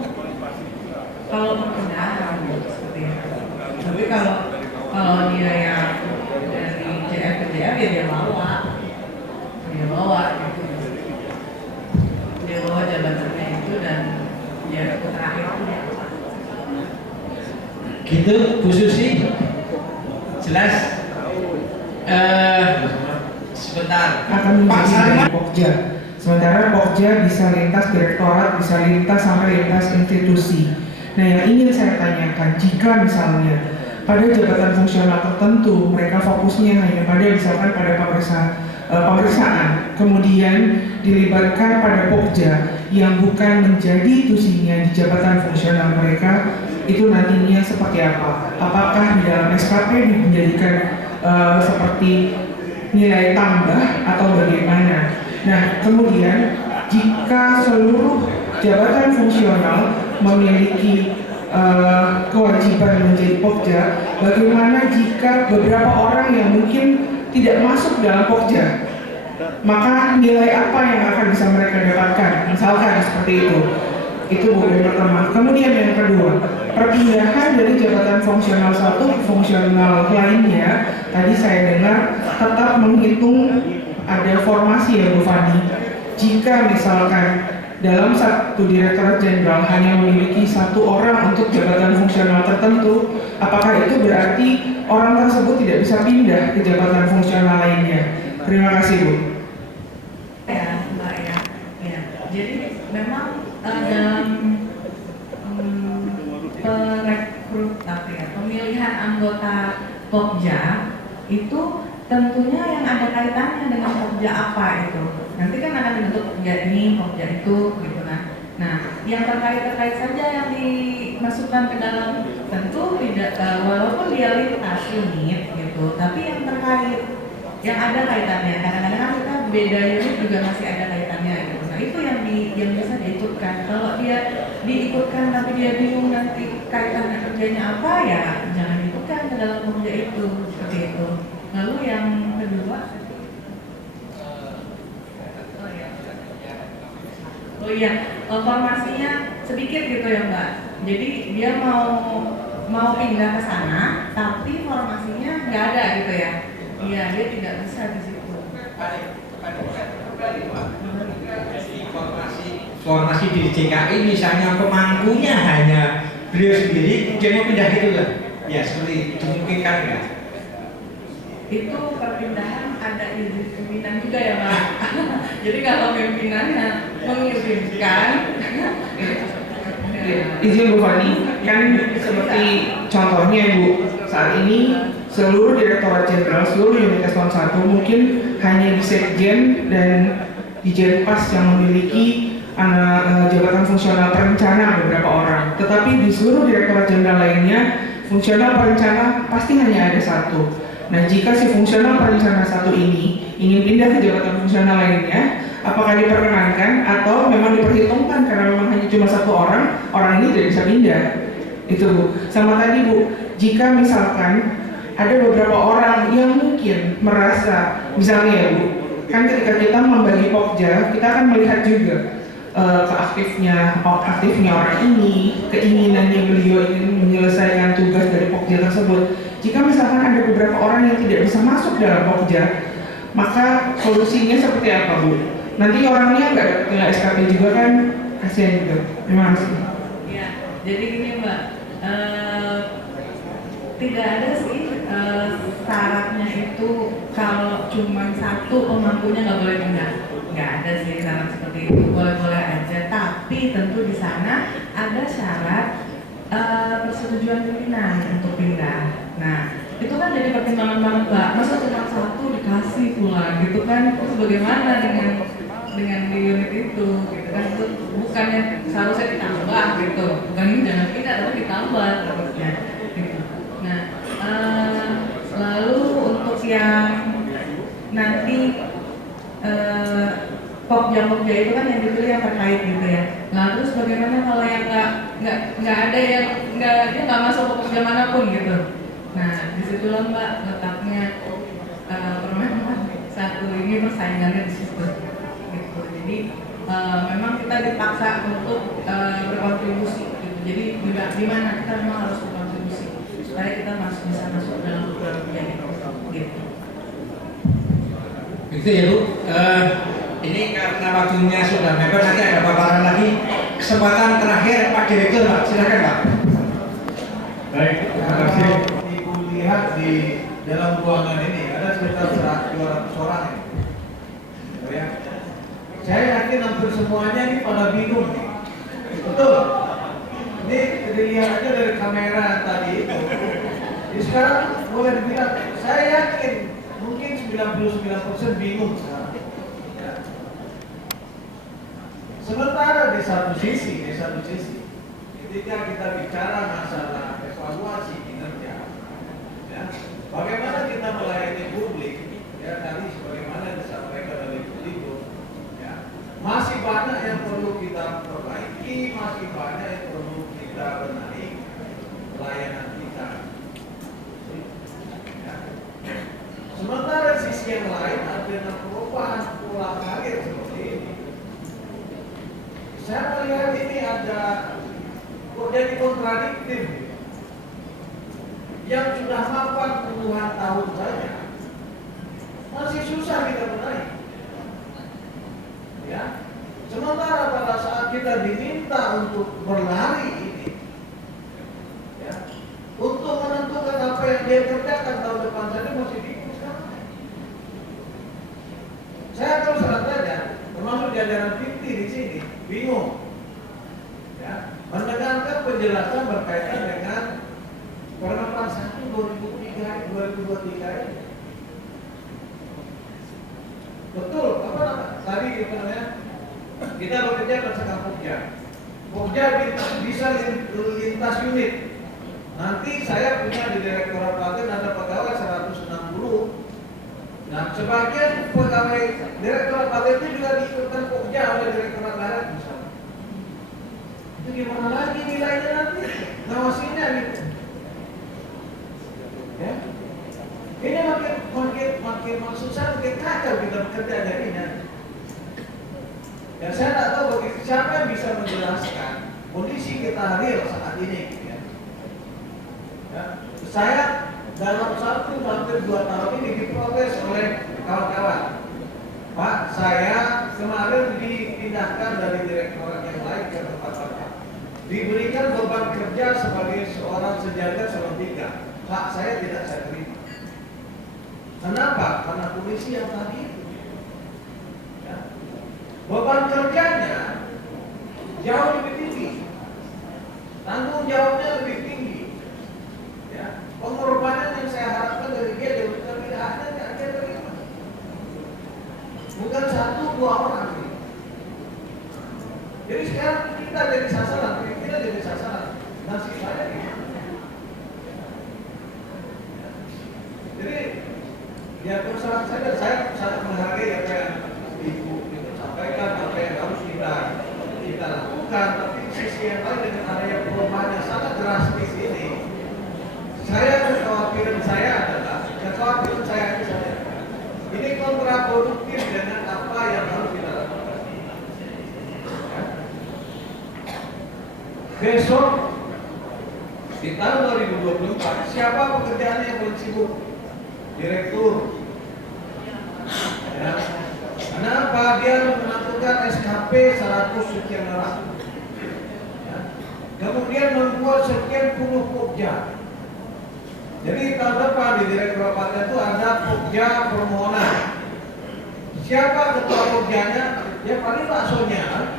Kalau perpindahan seperti itu. Tapi kalau dia yang dari JF ke JF ya dia bawa gitu. Dia bawa jabatannya itu dan dia terakhir punya. Gitu Bu Susi, jelas. Sebentar, akan menjadi Pokja. Sementara Pokja bisa lintas direktorat, bisa lintas sampai lintas institusi. Nah yang ingin saya tanyakan, jika misalnya pada jabatan fungsional tertentu, mereka fokusnya hanya pada misalkan pada pemeriksaan, kemudian dilibatkan pada Pokja yang bukan menjadi tusinya di jabatan fungsional mereka, itu nantinya seperti apa? Apakah di dalam SKP menjadikan seperti nilai tambah atau bagaimana? Nah, kemudian jika seluruh jabatan fungsional memiliki kewajiban menjadi Pokja, bagaimana jika beberapa orang yang mungkin tidak masuk dalam Pokja? Maka nilai apa yang akan bisa mereka dapatkan? Misalkan seperti itu. Itu yang pertama. Kemudian yang kedua, perpindahan dari jabatan fungsional satu ke fungsional lainnya, tadi saya dengar tetap menghitung ada formasi ya Bu Fani. Jika misalkan dalam satu direktorat jenderal hanya memiliki satu orang untuk jabatan fungsional tertentu, apakah itu berarti orang tersebut tidak bisa pindah ke jabatan fungsional lainnya? Terima kasih Bu. Ya, Mbak ya. Jadi memang dalam pemilihan anggota Pokja itu tentunya yang ada kaitannya dengan Pokja apa itu. Nanti kan akan dibentuk Pokja ini, Pokja itu, gitu kan. Nah, yang terkait saja yang dimasukkan ke dalam tentu tidak, walaupun dia lintas unit gitu, tapi yang terkait, yang ada kaitannya. Kadang-kadang kan kita beda unit juga masih ada kaitannya gitu. Nah, itu yang bisa diikutkan. Kalau dia diikutkan tapi dia bingung nanti kaitannya kerjanya apa, ya jangan diikutkan ke dalam Pokja itu, seperti itu. Lalu yang kedua, oh iya, formasinya sedikit gitu ya Mbak. Jadi dia mau pindah ke sana, tapi formasinya nggak ada gitu ya. Iya, dia tidak bisa di situ. Formasi di JKI misalnya pemangkunya hanya beliau sendiri, kemudian mau pindah gitu kan? Ya seperti dimungkinkan nggak? Itu perpindahan ada izin pimpinan juga ya Mbak. Jadi kalau pimpinannya mengizinkan, Izin Bu Fani, kan seperti contohnya Bu, saat ini seluruh direktorat jenderal, seluruh unit eselon 1 mungkin hanya di Sekjen dan di Jenpas yang memiliki jabatan fungsional perencana beberapa orang. Tetapi di seluruh direktorat jenderal lainnya, fungsional perencana pasti hanya ada satu. Nah, jika si fungsional perencana satu ini ingin pindah ke jabatan fungsional lainnya, apakah diperkenankan atau memang diperhitungkan karena memang hanya cuma satu orang ini tidak bisa pindah? Itu Bu. Sama tadi Bu, jika misalkan ada beberapa orang yang mungkin merasa, misalnya ya Bu, kan ketika kita membagi Pokja, kita akan melihat juga aktifnya orang ini, keinginannya beliau ingin menyelesaikan tugas dari Pokja tersebut. Jika misalkan ada beberapa orang yang tidak bisa masuk dalam Pokja, maka solusinya seperti apa Bu? Nanti orangnya nggak dapat nilai SKP juga kan, kasihan juga. Terima kasih. ya, jadi gini Mbak, tidak ada sih syaratnya itu kalau cuma satu pemangkunya nggak boleh pindah. Nggak ada sih syarat seperti itu, boleh-boleh aja. Tapi tentu di sana ada syarat persetujuan pimpinan untuk pindah. Nah, itu kan jadi pertimbangan banget Mbak. Masa cuma satu dikasih pula gitu kan? Terus bagaimana dengan di unit itu gitu kan? Itu bukannya seharusnya ditambah gitu, bukan jangan pindah tapi ditambah terusnya gitu. Nah, lalu untuk yang nanti Pokja itu kan yang dipilih yang terkait gitu ya. Nah terus bagaimana kalau yang nggak ada yang dia nggak masuk Pokja manapun gitu. Nah disitulah Mbak letaknya permainan satu ini persaingannya di situ gitu. Jadi memang kita dipaksa untuk berkontribusi gitu. Jadi di mana kita memang harus berkontribusi supaya kita bisa masuk dalam program gitu. Itu ya Bu. Ini karena waktunya sudah mepet, nanti ada paparan lagi. Kesempatan terakhir Pak Direktur, Pak. Silakan Pak. Baik, terima kasih. Ibu lihat di dalam ruangan ini ada sekitar 200 orang ya. Saya yakin hampir semuanya ini pada bingung nih. Betul. Ini dilihat aja dari kamera tadi itu. Jadi sekarang boleh dibilang, saya yakin mungkin 99% bingung sekarang. Ya. Sementara di satu sisi, ketika kita bicara masalah evaluasi kinerja, ya, bagaimana kita melayani publik, ya tadi sebagaimana disampaikan oleh Ibu, ya, masih banyak yang perlu kita perbaiki, masih banyak yang perlu kita benahi pelayanan kita. Ya. Sementara sisi yang lain ada perubahan pola karir seperti ini. Saya melihat ini ada jadi kontradiktif. Yang sudah mapan puluhan tahun saja masih susah kita benahi. Ya. Sementara pada saat kita diminta untuk berlari ini, ya, untuk menentukan apa yang dia kerjakan tahun depan saja masih bingung sekarang. Saya terus terang saja, termasuk jajaran Fikti di sini, bingung. Ya, mendengarkan penjelasan berkaitan dengan Permen 1 2023 ini. Betul, tadi kita bekerja berdasarkan Pokja. Pokja bisa lintas unit. Nanti saya punya di Direktorat Paten ada pegawai 160. Nah, sebagian pegawai Direktorat Paten itu juga diikutkan Pokja oleh Direktorat Darat misalnya. Itu gimana lagi nilainya nanti? Ngawasinya gitu. Ya. Ini makin susah, makin kacau kita bekerja jadinya. Ya saya tak tahu bagi siapa yang bisa menjelaskan kondisi kita real saat ini. Ya. Saya dalam 1 sampai 2 tahun ini diprotes oleh kawan-kawan. Pak, saya kemarin dipindahkan dari direktorat yang lain ke tempat Bapak. Diberikan beban kerja sebagai seorang sejajar sepertiga. Pak, saya tidak saya terima. Kenapa? Karena polisi yang tadi itu. Ya. Beban kerjanya jauh lebih tinggi, tanggung jawabnya lebih tinggi. Ya. Pengorbanan yang saya harapkan dari dia tidak ada yang dia terima. Bukan 1-2 orang. Jadi sekarang kita jadi sasaran, kita jadi sasaran. Nasib saya gimana? Jadi ya terus terang saja saya sangat menghargai apa yang Ibu sampaikan, apa yang harus kita lakukan. Tapi sisi yang lain dengan adanya perubahan yang sangat drastis ini, kekhawatiran saya adalah ini kontraproduktif dengan apa yang harus kita lakukan. Ya. Besok di tahun 2024 siapa pekerjaan yang paling sibuk? Direktur. Ya. Kenapa dia menentukan SKP 100 sekian orang? Ya. Kemudian membuat sekian puluh Pokja. Jadi tahun depan di Direktorat Paten itu ada Pokja permohonan. Siapa ketua Pokjanya? Ya paling baksonya.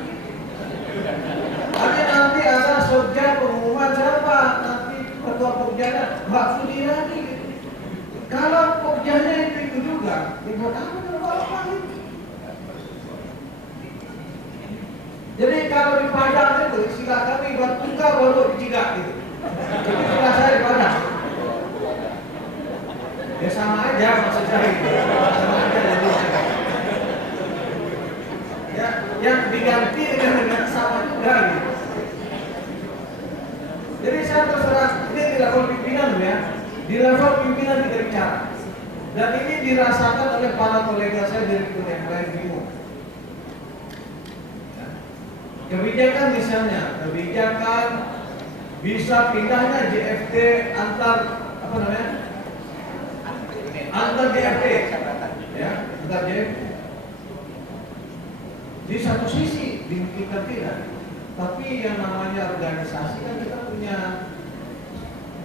Tapi nanti ada Sodja pengumuman siapa nanti ketua Pokjanya? Mbak Sudirani. Kalau Pokjanya itu juga, dibuat apa apa itu? Jadi kalau di Padang itu istilah kami buat tunggal baru dicigak gitu. Jadi istilah saya di Padang. Ya sama aja maksud saya gitu. Sama aja jadi. Ya, yang diganti dengan sama juga gitu. Jadi saya terserah ini di level pimpinan ya. Di level pimpinan kita bicara. Dan ini dirasakan oleh para kolega saya direktur yang lain bingung. Ya. Kebijakan misalnya, kebijakan bisa pindahnya JFT antar JFT, ya, antar JFT. Di satu sisi dimungkinkan tidak, tapi yang namanya organisasi kan kita punya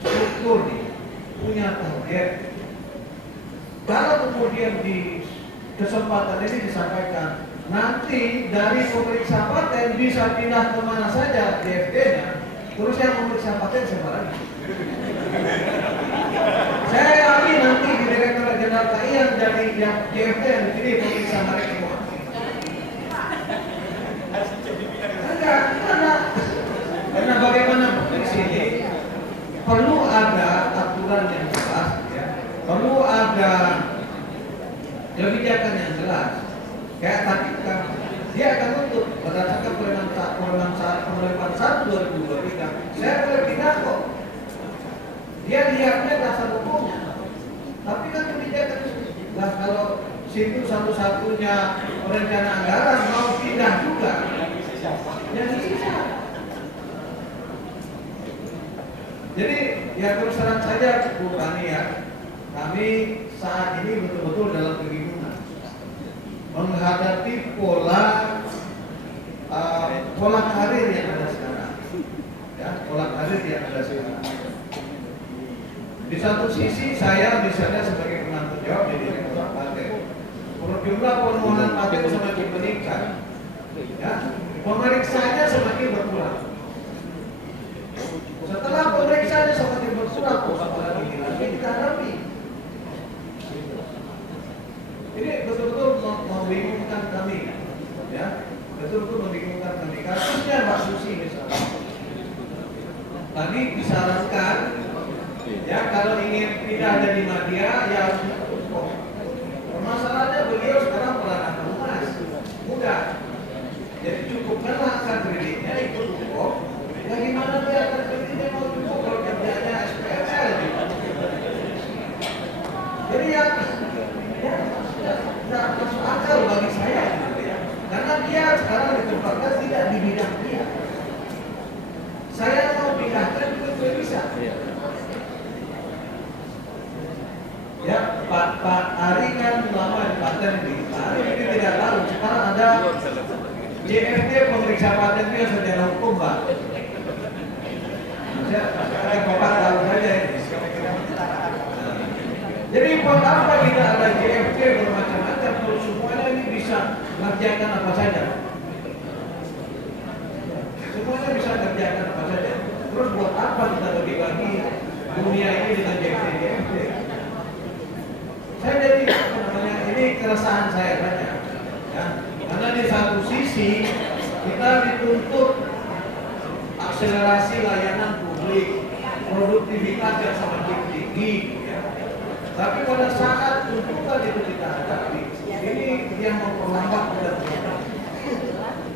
struktur nih, punya target. Kalau kemudian di kesempatan ini disampaikan nanti dari pemeriksa paten bisa pindah kemana saja JFT-nya, terus yang memeriksa paten siapa lagi? Saya yakin nanti di Direktorat Jenderal KAI yang jadi yang JFT yang dipilih pemeriksa mereka semua. Enggak, karena bagaimana di sini perlu ada aturan yang jelas, ya. Perlu ada kebijakan yang jelas. Kayak tadi kan dia akan tutup berdasarkan penerimaan 1/2023. Saya boleh pindah kok. Dia lihatnya dasar hukumnya. Tapi kan kebijakan lah kalau situ satu-satunya perencana anggaran mau pindah juga. Yang bisa. Jadi ya terus terang saja Bu Rani ya, kami saat ini betul-betul dalam kebingungan menghadapi pola karir yang ada sekarang, ya pola karir yang ada sekarang. Di satu sisi saya misalnya sebagai penanggung jawab di Direktorat Paten, jumlah permohonan paten semakin meningkat, ya pemeriksanya semakin berkurang. Setelah pemeriksanya semakin berkurang, apalagi kita hadapi. Ini betul-betul membingungkan kami, ya betul-betul membingungkan kami. Kasusnya Mbak Susi misalnya, tadi disarankan, ya kalau ingin pindah dari media, ya harus cukup. Permasalahannya beliau sekarang pelayanan humas, mudah. Jadi cukupkanlah angka kreditnya ikut cukup. Bagaimana dia angka kreditnya mau cukup kalau kerjanya SPLL gitu. Jadi ya tidak masuk akal bagi saya gitu ya. Karena dia sekarang ditempatkan tidak di bidang dia. Saya mau pindahkan juga tidak bisa. Ya, Pak Ari kan lama di paten ini. Pak Ari ini tidak tahu. Sekarang ada JFT pemeriksa paten itu yang secara hukum, Pak. Saya Bapak tahu saja ini. Jadi buat apa kita ada JFT bermacam-macam kalau semuanya ini bisa mengerjakan apa saja? Semuanya bisa mengerjakan apa saja. Terus buat apa kita bagi-bagi dunia ini dengan JFT? Saya jadi ini keresahan saya saja, ya. Karena di satu sisi kita dituntut akselerasi layanan publik, produktivitas yang semakin tinggi, ya. Tapi pada saat tuntutan itu kita hadapi, ini yang memperlambat kita,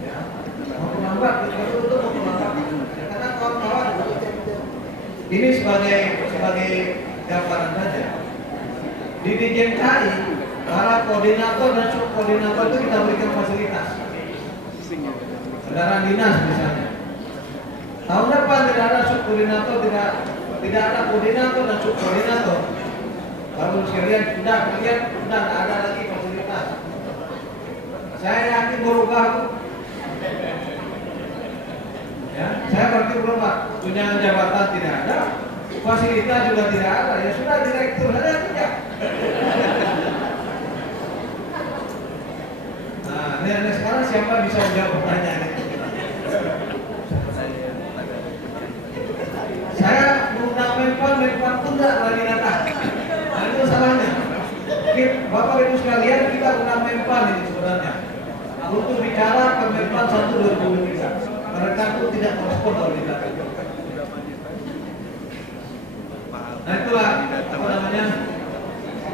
ya. Memperlambat betul-betul memperlambat. Karena kawan-kawan ini sebagai gambaran saja. Di Dijen KAI, para koordinator dan subkoordinator itu kita berikan fasilitas. Kendaraan dinas misalnya. Tahun depan tidak ada subkoordinator, tidak ada koordinator dan subkoordinator. Kalau sekalian sudah tidak ada lagi fasilitas. Saya yakin berubah. Ya, saya berarti berubah. Tunjangan jabatan tidak ada, fasilitas juga tidak ada. Ya sudah direktur saja tidak. Nah, ini sekarang siapa bisa menjawab pertanyaan itu? Saya mengundang Menpan pun tidak lagi datang. Nah, itu salahnya. Bapak Ibu sekalian, kita undang Menpan ini sebenarnya untuk bicara ke Menpan 1/2023. Mereka pun tidak merespon kalau kita. Nah itulah apa namanya.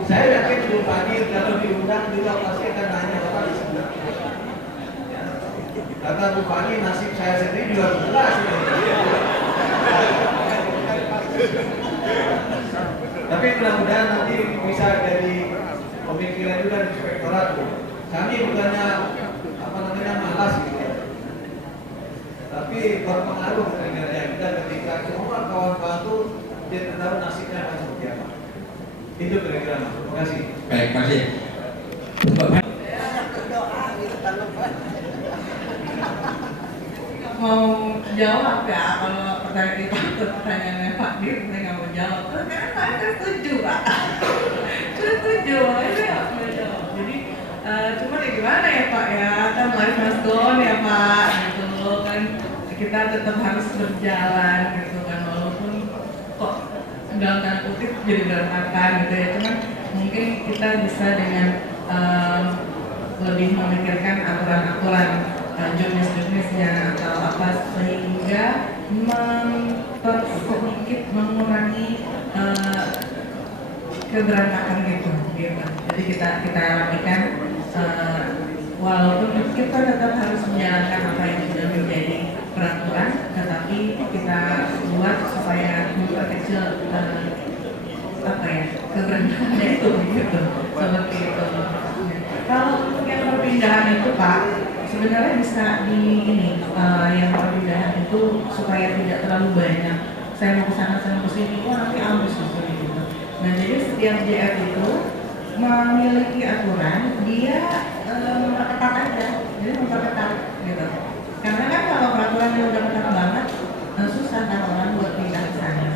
Saya yakin Bu Fani kalau diundang juga pasti akan nanya Bapak di sebelah. Ya. Kata Bu Fani nasib saya sendiri juga jelas. Tapi mudah-mudahan nanti bisa jadi pemikiran juga di inspektorat. Kami bukannya apa namanya malas gitu ya. Tapi berpengaruh kinerja kita ketika semua kawan-kawan itu tidak tahu nasibnya akan seperti apa. Itu kira-kira Mas. Terima kasih. Baik, terima kasih. Mau jawab ya kalau pertanyaannya Pak Dir, saya nggak mau jawab. Karena saya setuju Pak. Setuju, ini nggak mau jawab. Jadi cuma ya gimana ya Pak ya, kan life must go on ya Pak, gitu kan kita tetap harus berjalan gitu kan walaupun kok dalam tanda kutip jadi berantakan gitu ya. Cuman mungkin kita bisa dengan lebih memikirkan aturan-aturan jurnis-jurnisnya atau apa sehingga sedikit mengurangi keberantakan gitu. Jadi kita rapikan walaupun kita tetap harus menjalankan apa yang sudah menjadi peraturan, tetapi kita buat supaya memperkecil keberantakan itu gitu, seperti itu. Kalau untuk yang perpindahan itu Pak, sebenarnya bisa di ini yang perpindahan itu supaya tidak terlalu banyak. Saya mau ke sana, saya mau ke sini, nanti ambus gitu. Nah jadi setiap JF itu memiliki aturan, dia memperketat aja, jadi memperketat gitu. Karena kan kalau peraturannya udah ketat banget, susah kan orang buat pindah ke sana.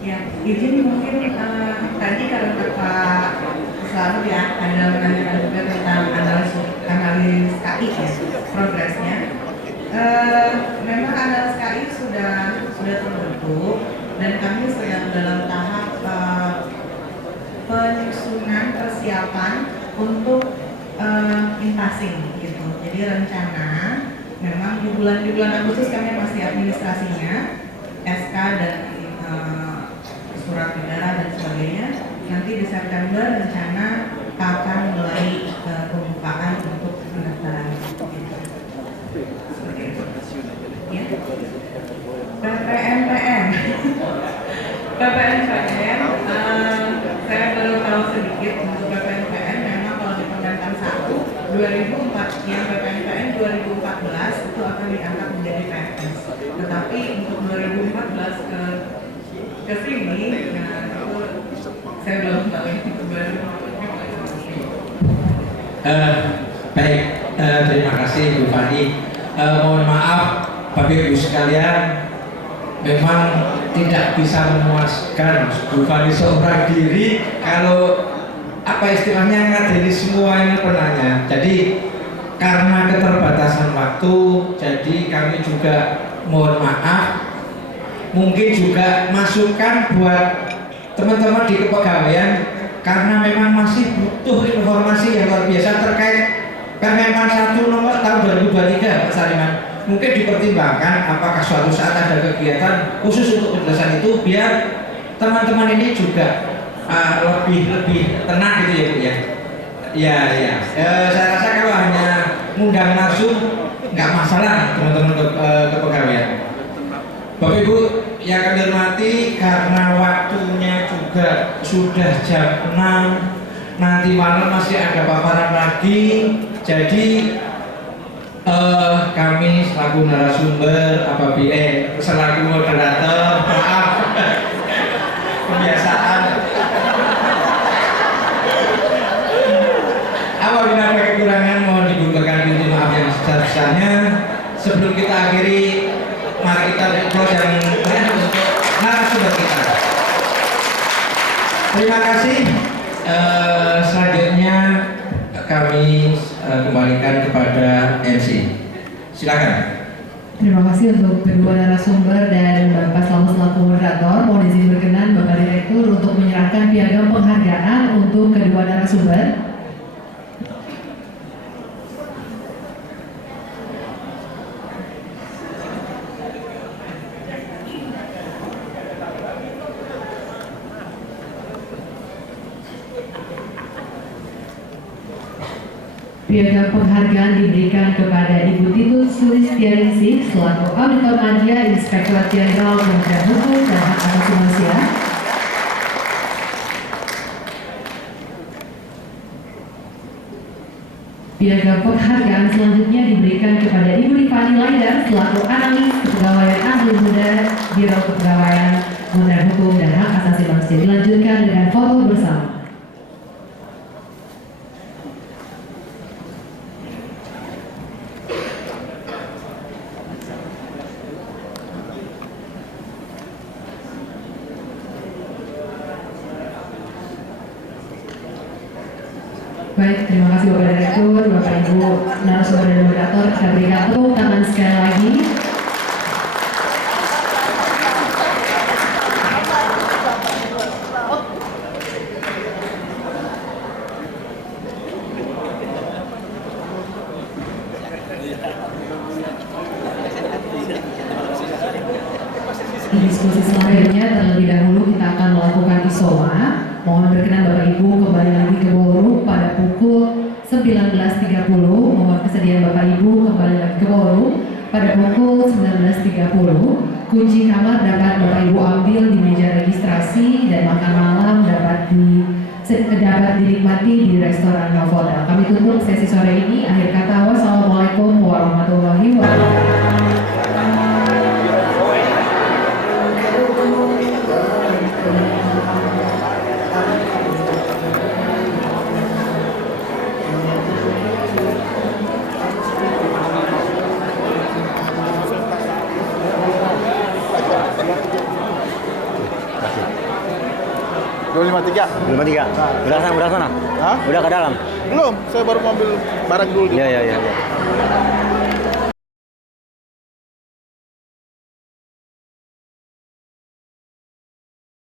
Ya, izin mungkin tadi kalau Pak selalu ya ada menanyakan juga tentang analis KI ya, progresnya. Memang analis KI sudah terbentuk dan kami sedang dalam tahap penyusunan persiapan untuk inpasing gitu. Jadi rencana memang di bulan Agustus kami masih administrasinya, SK dan surat negara dan sebagainya. Nanti di September rencana akan mulai pembukaan untuk pendaftaran. Seperti itu. Ya. PPNPM, saya baru tahu sedikit untuk PPNPM. Memang kalau di Permentan 1 2004 yang PPNPM 2014 itu akan diangkat menjadi PNS. Tetapi untuk 2014 ke sini, nah itu saya belum tahu itu baru. Baik, terima kasih Bu Fani. Mohon maaf Bapak Ibu sekalian, memang tidak bisa memuaskan Bu Fani seorang diri kalau apa istilahnya ngadili semua ini penanya. Jadi karena keterbatasan waktu, jadi kami juga mohon maaf. Mungkin juga masukan buat teman-teman di kepegawaian karena memang masih butuh informasi yang luar biasa terkait Permenpan 1 nomor tahun 2023 Pak Sariman. Mungkin dipertimbangkan apakah suatu saat ada kegiatan khusus untuk penjelasan itu biar teman-teman ini juga lebih tenang gitu ya Bu ya. Ya. Saya rasa kalau hanya ngundang narsum nggak masalah teman-teman kepegawaian. Bapak Ibu yang kami hormati, karena waktunya juga sudah jam 6, nanti malam masih ada paparan lagi, jadi kami selaku narasumber selaku moderator, maaf kebiasaan. Apabila ada kekurangan mohon dibukakan pintu maaf yang sebesar-besarnya. Sebelum kita akhiri, mari kita close yang lain untuk narasumber kita. Terima kasih. Selanjutnya kami kembalikan kepada MC. Silakan. Terima kasih untuk kedua narasumber dan Bapak selaku moderator. Mohon izin berkenan Bapak Direktur untuk menyerahkan piagam penghargaan untuk kedua narasumber. Piagam penghargaan diberikan kepada Ibu Titut Sulistianingsih selaku Auditor Media Inspektorat Jenderal Kementerian Hukum dan Hak Asasi Manusia. Piagam penghargaan selanjutnya diberikan kepada Ibu Rifani Laidar selaku Analis Kepegawaian Ahli Muda Biro Kepegawaian Kementerian Hukum dan Hak Asasi Manusia. Dilanjutkan dengan foto bersama. Baik, terima kasih Bapak Direktur, Bapak Ibu narasumber dan moderator. Kita berikan tepuk tangan sekali lagi. Di diskusi selanjutnya terlebih dahulu kita akan melakukan isoma. Mohon berkenan Bapak Ibu kembali lagi ke ballroom pada pukul 19.30. Mohon kesediaan Bapak Ibu kembali lagi ke ballroom pada pukul 19.30. Kunci kamar dapat Bapak Ibu ambil di meja registrasi dan makan malam dapat dinikmati di restoran Novotel. Kami tutup sesi sore ini. Akhir kata, wassalamualaikum warahmatullahi wabarakatuh. Dua 53. Udah sana. Hah? Udah ke dalam. Belum, saya baru mau ambil barang dulu. Iya.